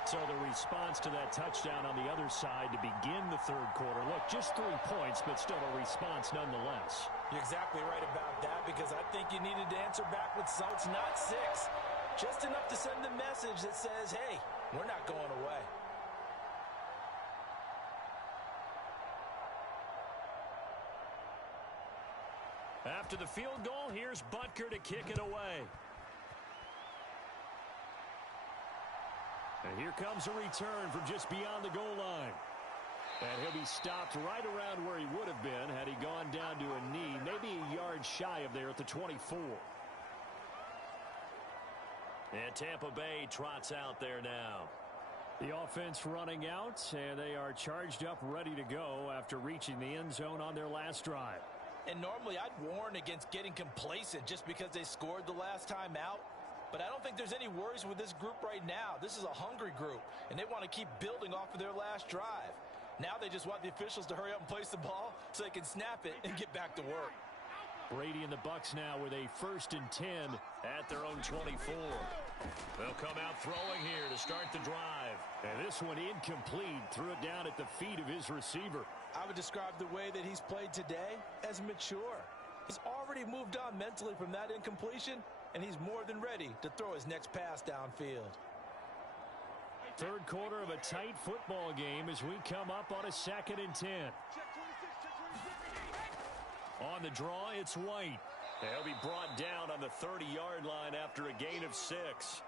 So the response to that touchdown on the other side to begin the 3rd quarter. Look, just 3 points, but still a response nonetheless. You're exactly right about that, because I think you needed to answer back with some. It's not 6. Just enough to send the message that says, hey, we're not going away. After the field goal, here's Butker to kick it away. And here comes a return from just beyond the goal line. And he'll be stopped right around where he would have been had he gone down to a knee, maybe a yard shy of there at the 24. And Tampa Bay trots out there now. The offense running out, and they are charged up, ready to go after reaching the end zone on their last drive. And normally I'd warn against getting complacent just because they scored the last time out. But I don't think there's any worries with this group right now. This is a hungry group, and they want to keep building off of their last drive. Now they just want the officials to hurry up and place the ball so they can snap it and get back to work. Brady and the Bucs now with a 1st and 10 at their own 24. They'll come out throwing here to start the drive. And this one incomplete. Threw it down at the feet of his receiver. I would describe the way that he's played today as mature. He's already moved on mentally from that incompletion, and he's more than ready to throw his next pass downfield. 3rd quarter of a tight football game as we come up on a 2nd and 10. On the draw, it's White. They'll be brought down on the 30-yard line after a gain of 6.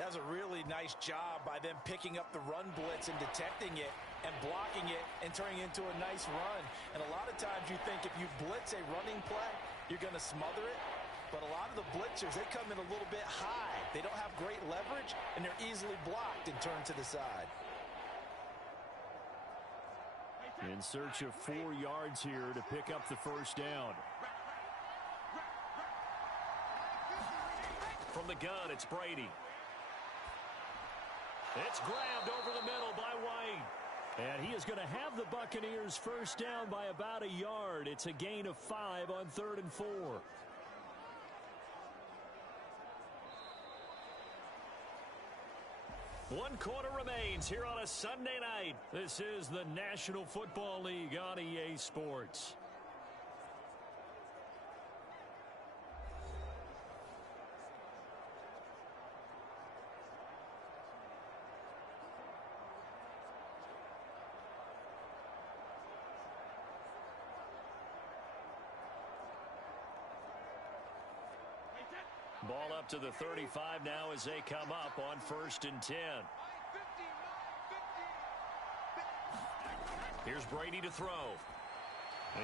That was a really nice job by them picking up the run blitz and detecting it and blocking it and turning it into a nice run. And a lot of times you think if you blitz a running play, you're going to smother it. But a lot of the blitzers, they come in a little bit high. They don't have great leverage, and they're easily blocked and turned to the side. In search of 4 yards here to pick up the first down. From the gun, it's Brady. It's grabbed over the middle by White. And he is going to have the Buccaneers first down by about a yard. It's a gain of 5 on 3rd and 4. One quarter remains here on a Sunday night. This is the National Football League on EA Sports. Ball up to the 35 now as they come up on 1st and 10. Here's Brady to throw.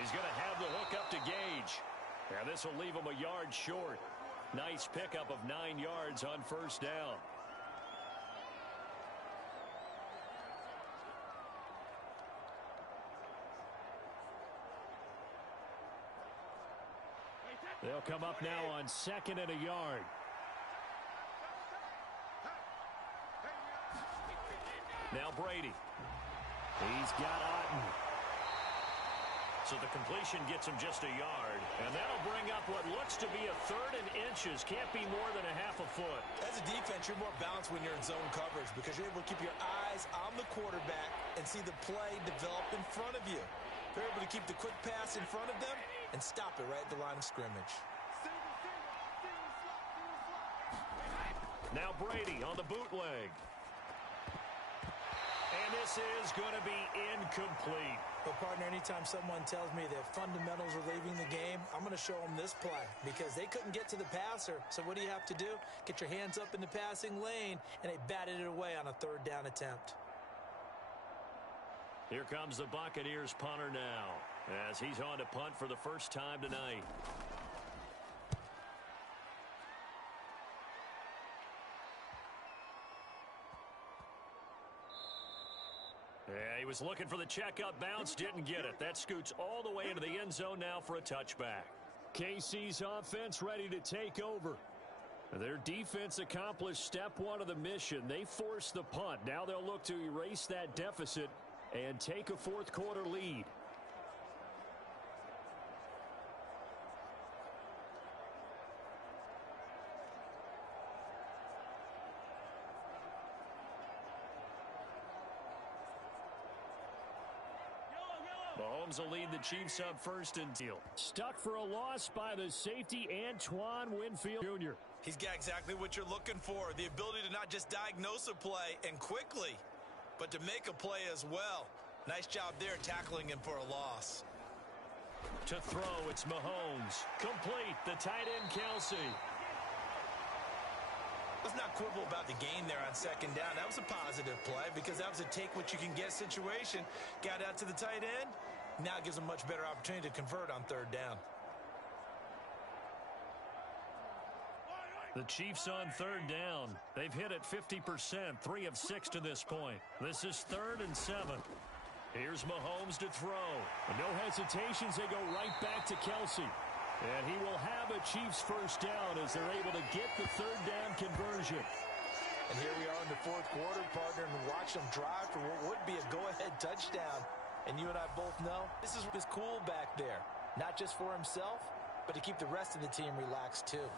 He's going to have the hook up to Gage. And this will leave him a yard short. Nice pickup of 9 yards on 1st down. They'll come up now on 2nd and a yard. Now Brady. He's got Otten. So the completion gets him just a yard. And that'll bring up what looks to be a 3rd and inches. Can't be more than a half a foot. As a defense, you're more balanced when you're in zone coverage because you're able to keep your eyes on the quarterback and see the play develop in front of you. They're able to keep the quick pass in front of them and stop it right at the line of scrimmage. Now Brady on the bootleg. And this is going to be incomplete. Well, partner, anytime someone tells me that fundamentals are leaving the game, I'm going to show them this play because they couldn't get to the passer. So what do you have to do? Get your hands up in the passing lane, and they batted it away on a 3rd down attempt. Here comes the Buccaneers punter now as he's on to punt for the first time tonight. Yeah, he was looking for the checkup bounce, didn't get it. That scoots all the way into the end zone now for a touchback. KC's offense ready to take over. Their defense accomplished step 1 of the mission. They forced the punt. Now they'll look to erase that deficit and take a 4th quarter lead. Mahomes will lead the Chiefs up 1st and 10. Stuck for a loss by the safety Antoine Winfield Jr. He's got exactly what you're looking for, the ability to not just diagnose a play and quickly, but to make a play as well. Nice job there tackling him for a loss. To throw, it's Mahomes. Complete, the tight end Kelsey. Let's not quibble about the gain there on 2nd down. That was a positive play because that was a take-what-you-can-get situation. Got out to the tight end. Now it gives him a much better opportunity to convert on 3rd down. The Chiefs on 3rd down. They've hit it 50%, 3 of 6 to this point. This is 3rd and 7. Here's Mahomes to throw. No hesitations, they go right back to Kelsey. And he will have a Chiefs 1st down as they're able to get the 3rd down conversion. And here we are in the 4th quarter, partner, and watch them drive for what would be a go-ahead touchdown. And you and I both know this is cool back there. Not just for himself, but to keep the rest of the team relaxed too.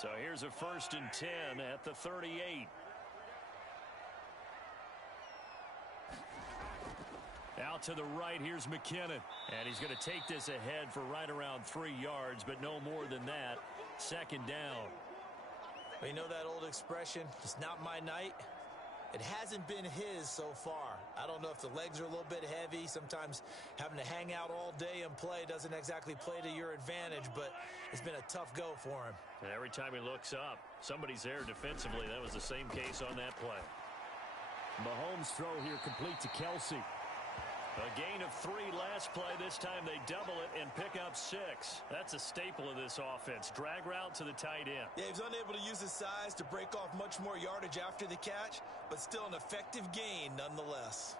So here's a 1st and 10 at the 38. Out to the right, here's McKinnon. And he's going to take this ahead for right around 3 yards, but no more than that. 2nd down. Well, you know that old expression, it's not my night? It hasn't been his so far. I don't know if the legs are a little bit heavy. Sometimes having to hang out all day and play doesn't exactly play to your advantage, but it's been a tough go for him. And every time he looks up, somebody's there defensively. That was the same case on that play. Mahomes' throw here complete to Kelsey. A gain of 3 last play. This time they double it and pick up 6. That's a staple of this offense. Drag route to the tight end. Yeah, he was unable to use his size to break off much more yardage after the catch, but still an effective gain nonetheless.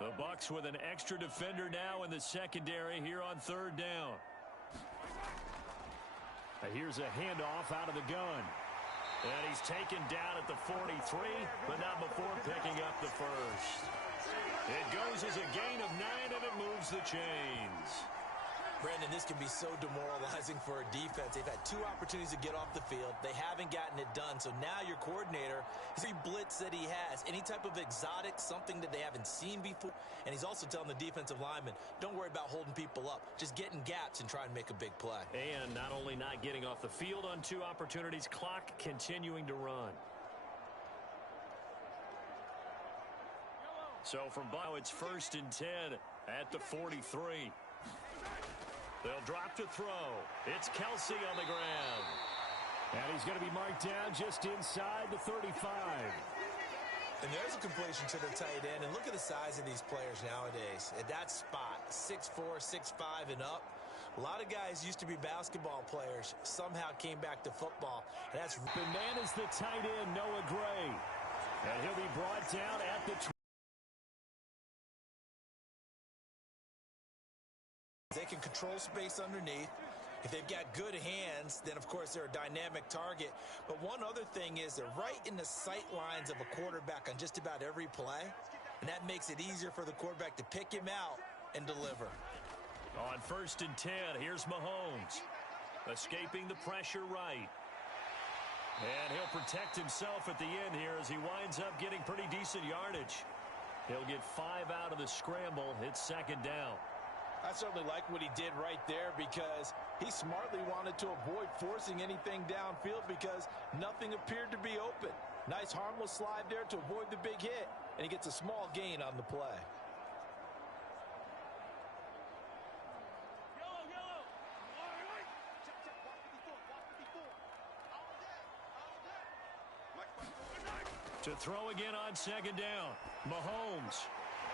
The Bucs with an extra defender now in the secondary here on 3rd down. Here's a handoff out of the gun. And he's taken down at the 43, but not before picking up the 1st. It goes as a gain of 9, and it moves the chains. Brandon, this can be so demoralizing for a defense. They've had 2 opportunities to get off the field. They haven't gotten it done. So now your coordinator, every blitz that he has, any type of exotic, something that they haven't seen before. And he's also telling the defensive lineman, don't worry about holding people up. Just get in gaps and try and make a big play. And not only not getting off the field on 2 opportunities, clock continuing to run. So from Bucs, it's 1st and 10 at the 43. They'll drop to throw. It's Kelsey on the ground. And he's going to be marked down just inside the 35. And there's a completion to the tight end. And look at the size of these players nowadays. At that spot, 6'4", 6'5", and up. A lot of guys used to be basketball players. Somehow came back to football. And that's Bananas the tight end, Noah Gray. And he'll be brought down at the 20. They can control space underneath. If they've got good hands, then, of course, they're a dynamic target. But one other thing is they're right in the sight lines of a quarterback on just about every play, and that makes it easier for the quarterback to pick him out and deliver. On 1st and 10, here's Mahomes. Escaping the pressure right. And he'll protect himself at the end here as he winds up getting pretty decent yardage. He'll get 5 out of the scramble. It's 2nd down. I certainly like what he did right there because he smartly wanted to avoid forcing anything downfield because nothing appeared to be open. Nice harmless slide there to avoid the big hit, and he gets a small gain on the play. To throw again on 2nd down. Mahomes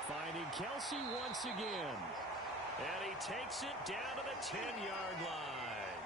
Finding Kelsey once again. And he takes it down to the 10-yard line.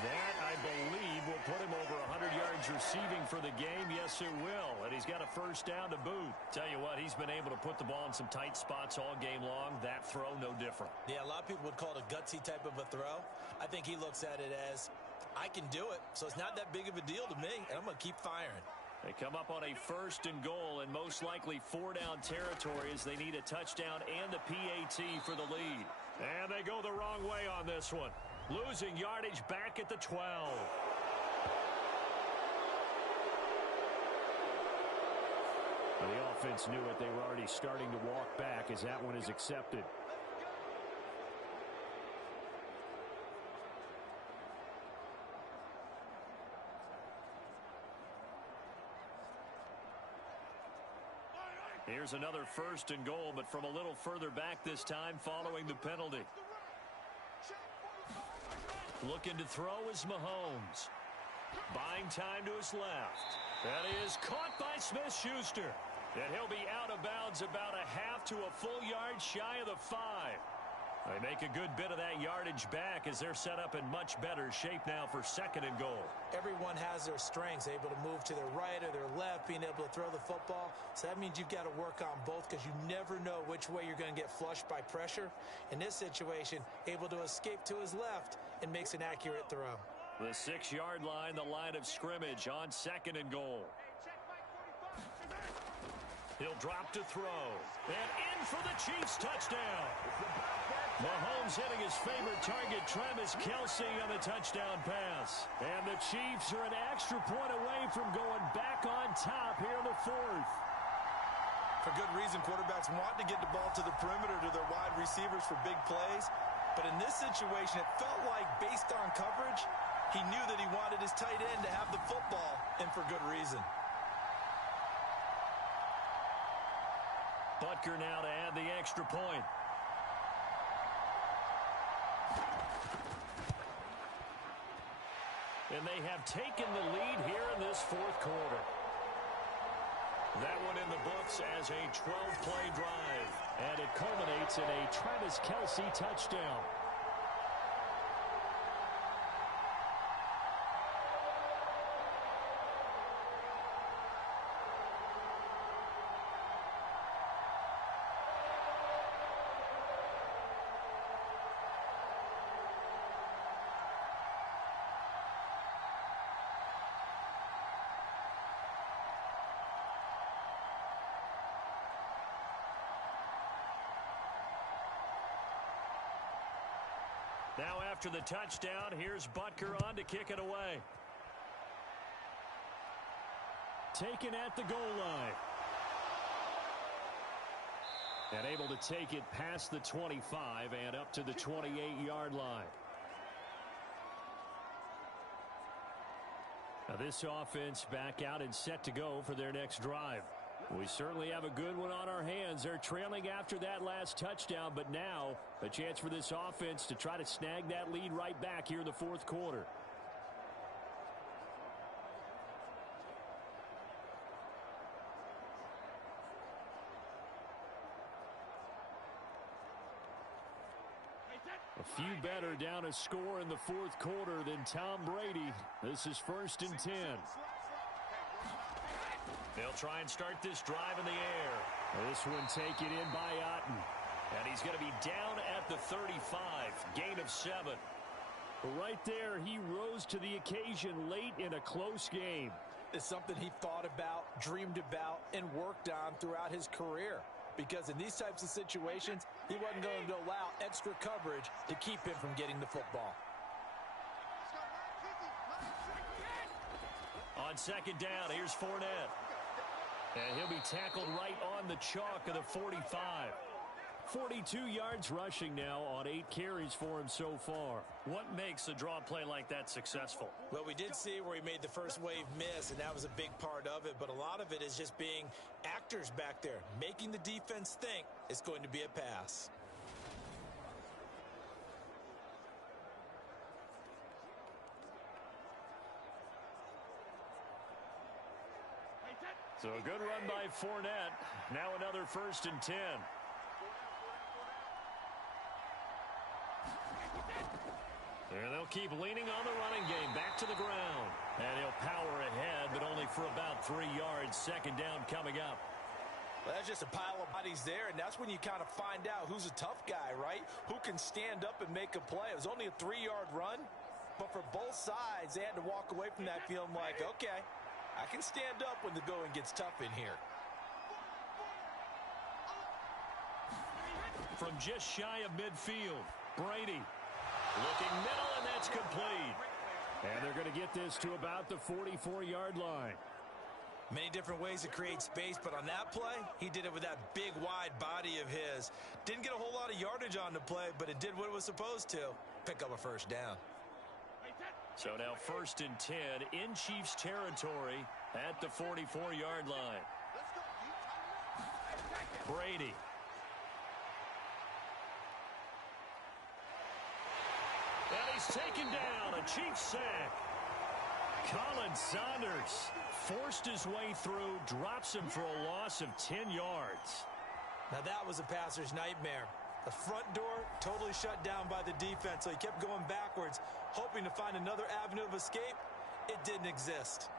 That, I believe, will put him over 100 yards receiving for the game. Yes, it will. And he's got a 1st down to boot. Tell you what, he's been able to put the ball in some tight spots all game long. That throw, no different. Yeah, a lot of people would call it a gutsy type of a throw. I think he looks at it as, I can do it, so it's not that big of a deal to me, and I'm going to keep firing. They come up on a 1st and goal, and most likely 4-down territory as they need a touchdown and the PAT for the lead. And they go the wrong way on this one. Losing yardage back at the 12. The offense knew it. They were already starting to walk back as that one is accepted. Here's another 1st and goal, but from a little further back this time following the penalty. Looking to throw is Mahomes. Buying time to his left. That is caught by Smith-Schuster. And he'll be out of bounds about a half to a full yard shy of the 5. They make a good bit of that yardage back as they're set up in much better shape now for 2nd and goal. Everyone has their strengths, able to move to their right or their left, being able to throw the football. So that means you've got to work on both because you never know which way you're going to get flushed by pressure. In this situation, able to escape to his left and makes an accurate throw. The 6-yard line, the line of scrimmage on 2nd and goal. He'll drop to throw. And in for the Chiefs touchdown. Mahomes hitting his favorite target, Travis Kelsey, on the touchdown pass. And the Chiefs are an extra point away from going back on top here in the 4th. For good reason, quarterbacks want to get the ball to the perimeter to their wide receivers for big plays. But in this situation, it felt like based on coverage, he knew that he wanted his tight end to have the football, and for good reason. Butker now to add the extra point. And they have taken the lead here in this 4th quarter. That one in the books as a 12-play drive. And it culminates in a Travis Kelsey touchdown. Now after the touchdown, here's Butker on to kick it away. Taken at the goal line. And able to take it past the 25 and up to the 28-yard line. Now this offense back out and set to go for their next drive. We certainly have a good one on our hands. They're trailing after that last touchdown, but now a chance for this offense to try to snag that lead right back here in the fourth quarter. A few better down a score in the fourth quarter than Tom Brady. This is 1st and 10. They'll try and start this drive in the air. This one taken in by Otten. And he's going to be down at the 35. Gain of 7. Right there, he rose to the occasion late in a close game. It's something he thought about, dreamed about, and worked on throughout his career. Because in these types of situations, he wasn't going to allow extra coverage to keep him from getting the football. On 2nd down, here's Fournette. And he'll be tackled right on the chalk of the 45. 42 yards rushing now on 8 carries for him so far. What makes a draw play like that successful? Well, we did see where he made the first wave miss, and that was a big part of it. But a lot of it is just being actors back there, making the defense think it's going to be a pass. So a good run by Fournette. Now another 1st and 10. And they'll keep leaning on the running game. Back to the ground. And he'll power ahead, but only for about 3 yards. 2nd down coming up. Well, that's just a pile of bodies there, and that's when you kind of find out who's a tough guy, right? Who can stand up and make a play. It was only a 3-yard run, but for both sides, they had to walk away from that feeling like, okay, I can stand up when the going gets tough in here. From just shy of midfield, Brady looking middle, and that's complete. And they're going to get this to about the 44-yard line. Many different ways to create space, but on that play, he did it with that big, wide body of his. Didn't get a whole lot of yardage on the play, but it did what it was supposed to. Pick up a 1st down. So now 1st and 10 in Chiefs territory at the 44-yard line. Brady. And he's taken down. A Chiefs sack. Colin Saunders forced his way through, drops him for a loss of 10 yards. Now that was a passer's nightmare. The front door totally shut down by the defense, so he kept going backwards, hoping to find another avenue of escape. It didn't exist.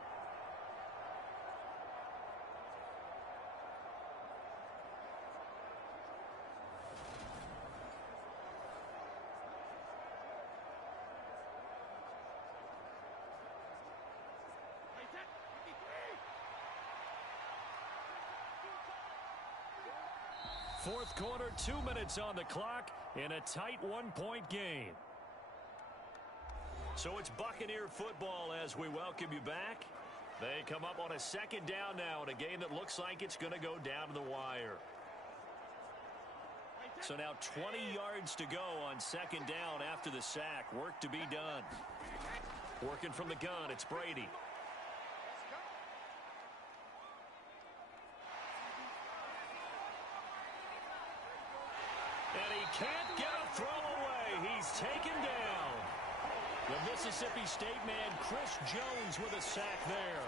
Fourth quarter, 2 minutes on the clock in a tight 1-point game. So it's Buccaneer football as we welcome you back. They come up on a 2nd down now in a game that looks like it's going to go down to the wire. So now 20 yards to go on 2nd down after the sack. Work to be done. Working from the gun, it's Brady. And he can't get a throw away. He's taken down. The Mississippi State man, Chris Jones, with a sack there.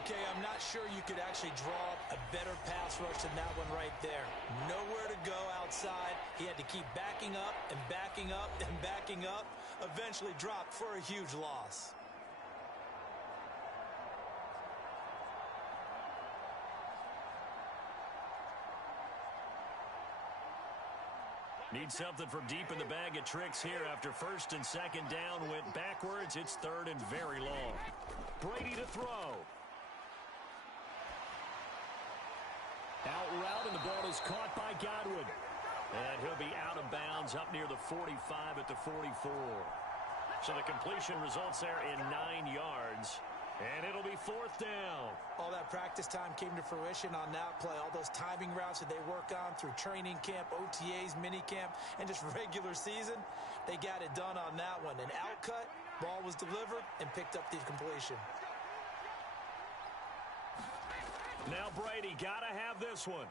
Okay, I'm not sure you could actually draw a better pass rush than that one right there. Nowhere to go outside. He had to keep backing up and backing up and backing up. Eventually dropped for a huge loss. Need something from deep in the bag of tricks here after 1st and 2nd down went backwards. It's 3rd and very long. Brady to throw. Out route, and the ball is caught by Godwin. And he'll be out of bounds up near the 45 at the 44. So the completion results there in 9 yards. And it'll be 4th down. All that practice time came to fruition on that play. All those timing routes that they work on through training camp, OTAs, mini camp, and just regular season, they got it done on that one. An outcut, ball was delivered, and picked up the completion. Now Brady got to have this one.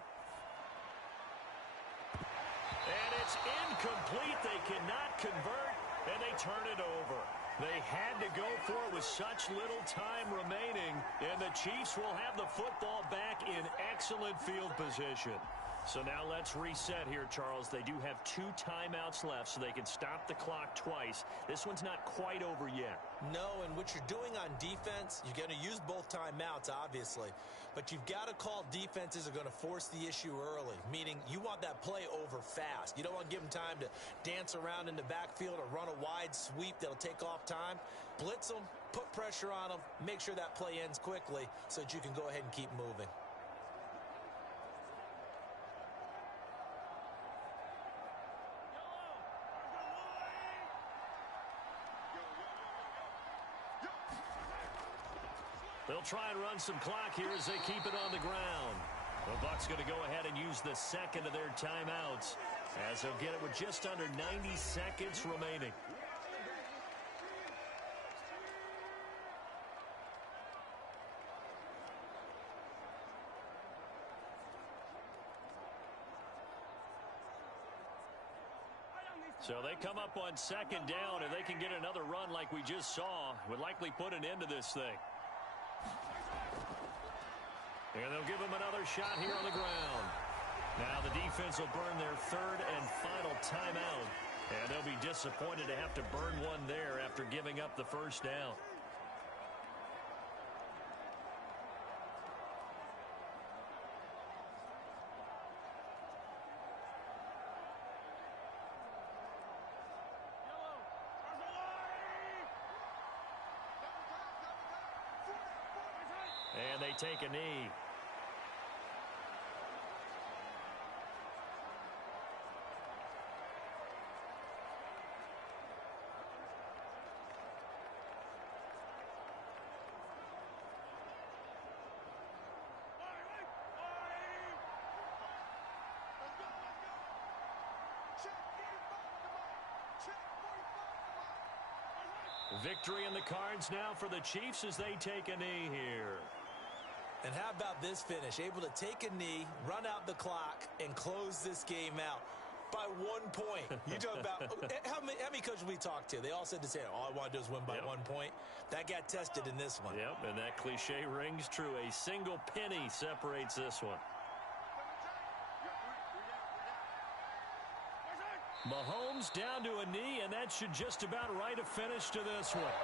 And it's incomplete. They cannot convert, and they turn it over. They had to go for it with such little time remaining, and the Chiefs will have the football back in excellent field position. So now let's reset here, Charles. They do have 2 timeouts left, so they can stop the clock twice. This one's not quite over yet. No, and what you're doing on defense, you're going to use both timeouts, obviously. But you've got to call defenses are going to force the issue early, meaning you want that play over fast. You don't want to give them time to dance around in the backfield or run a wide sweep that'll take off time. Blitz them, put pressure on them, make sure that play ends quickly so that you can go ahead and keep moving. They'll try and run some clock here as they keep it on the ground. The Bucs going to go ahead and use the second of their timeouts as they'll get it with just under 90 seconds remaining. So they come up on 2nd down, and they can get another run like we just saw. Would likely put an end to this thing. And they'll give him another shot here on the ground. Now the defense will burn their 3rd and final timeout. And they'll be disappointed to have to burn one there after giving up the 1st down. And they take a knee. Victory in the cards now for the Chiefs as they take a knee here. And how about this finish? Able to take a knee, run out the clock, and close this game out by 1 point. You talk about how many coaches we talked to? They all said the same. All I want to do is win by 1 point. That got tested in this one. Yep, and that cliche rings true. A single penny separates this one. Mahomes down to a knee, and that should just about write a finish to this one.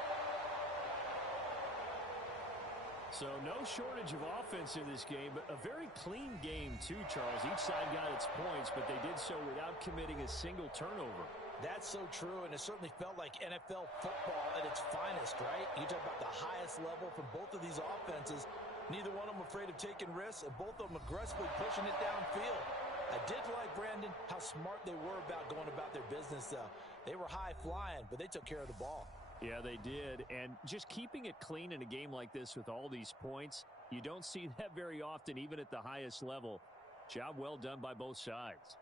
So no shortage of offense in this game, but a very clean game too, Charles. Each side got its points, but they did so without committing a single turnover. That's so true, and it certainly felt like NFL football at its finest, right? You talk about the highest level from both of these offenses. Neither one of them afraid of taking risks, and both of them aggressively pushing it downfield. I did like, Brandon, how smart they were about going about their business, though. They were high-flying, but they took care of the ball. Yeah, they did. And just keeping it clean in a game like this with all these points, you don't see that very often, even at the highest level. Job well done by both sides.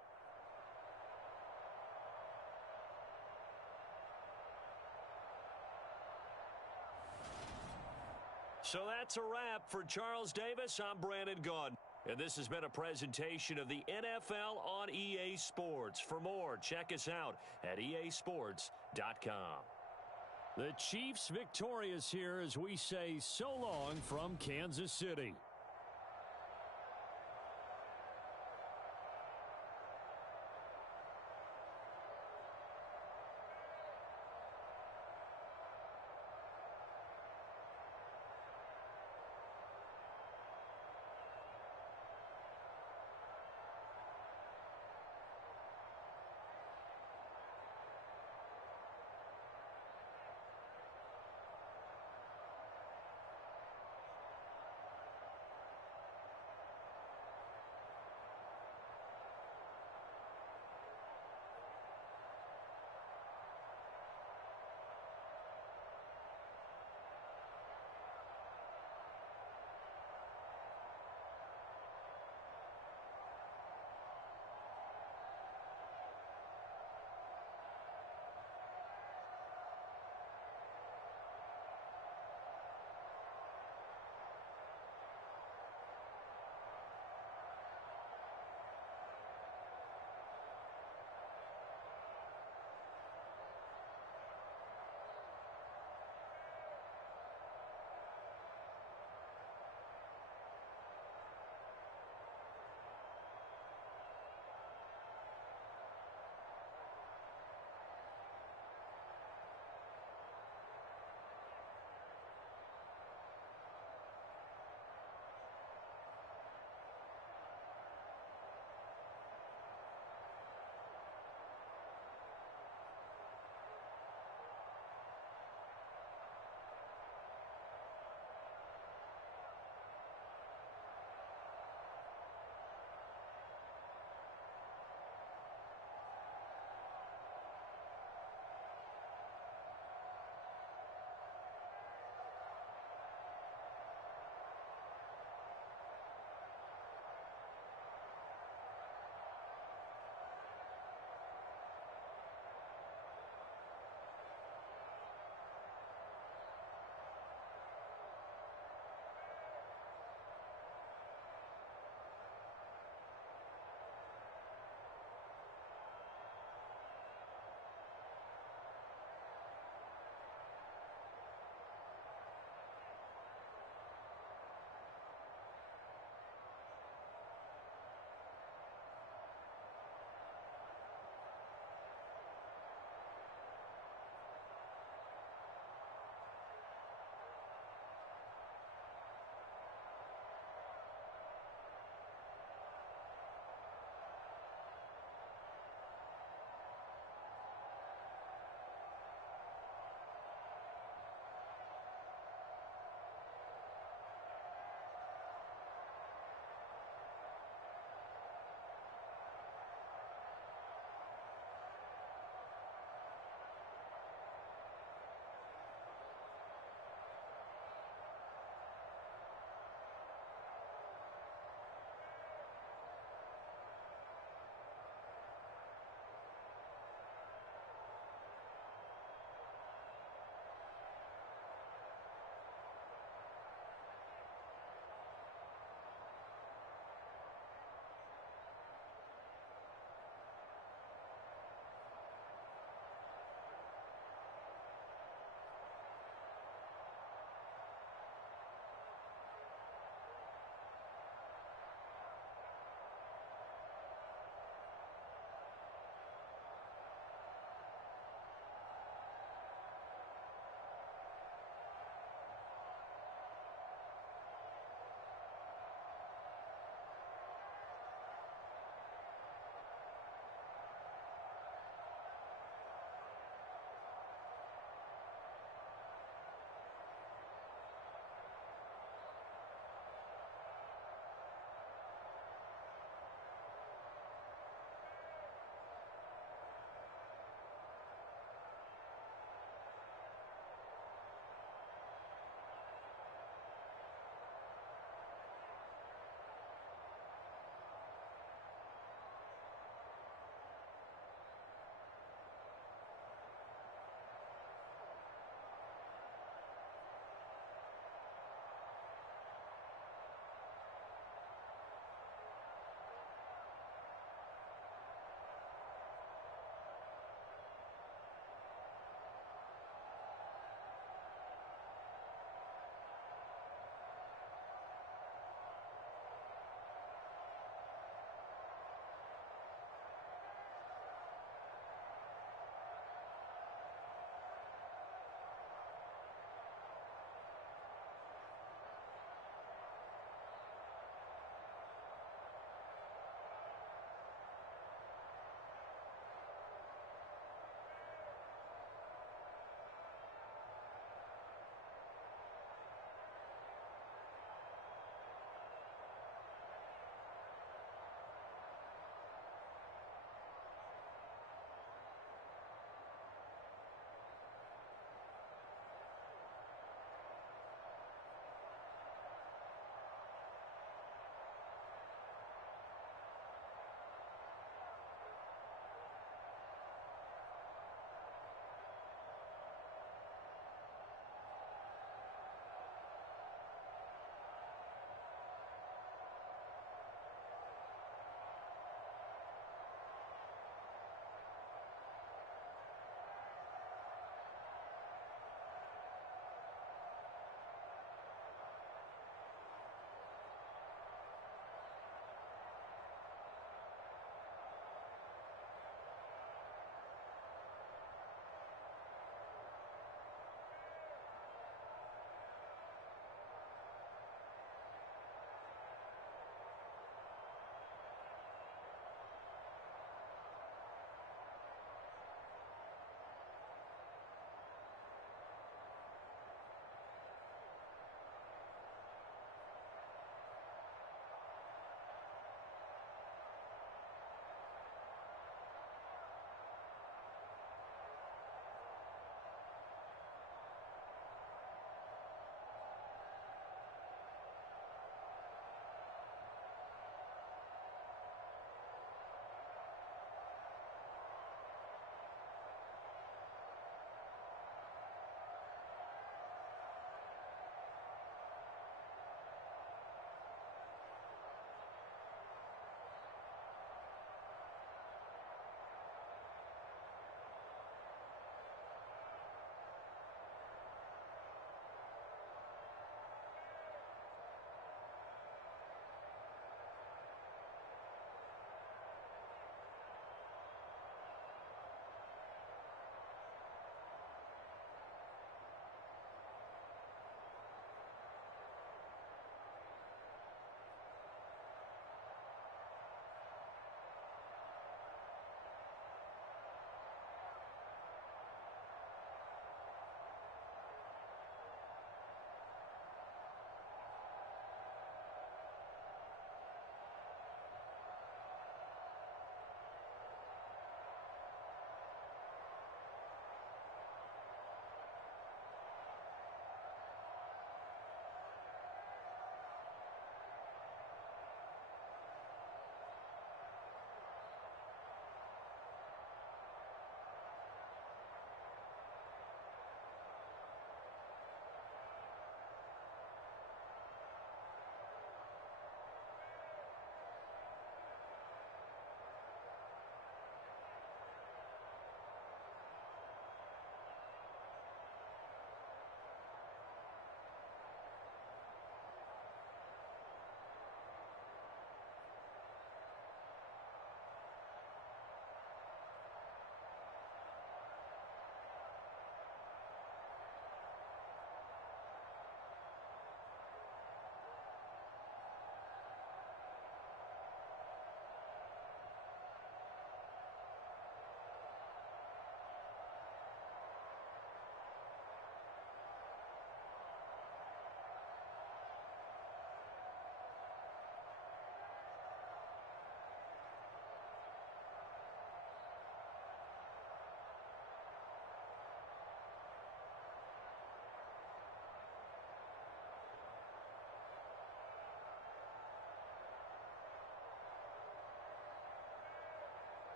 So that's a wrap for Charles Davis. I'm Brandon Gaudin. And this has been a presentation of the NFL on EA Sports. For more, check us out at easports.com. The Chiefs victorious here as we say so long from Kansas City.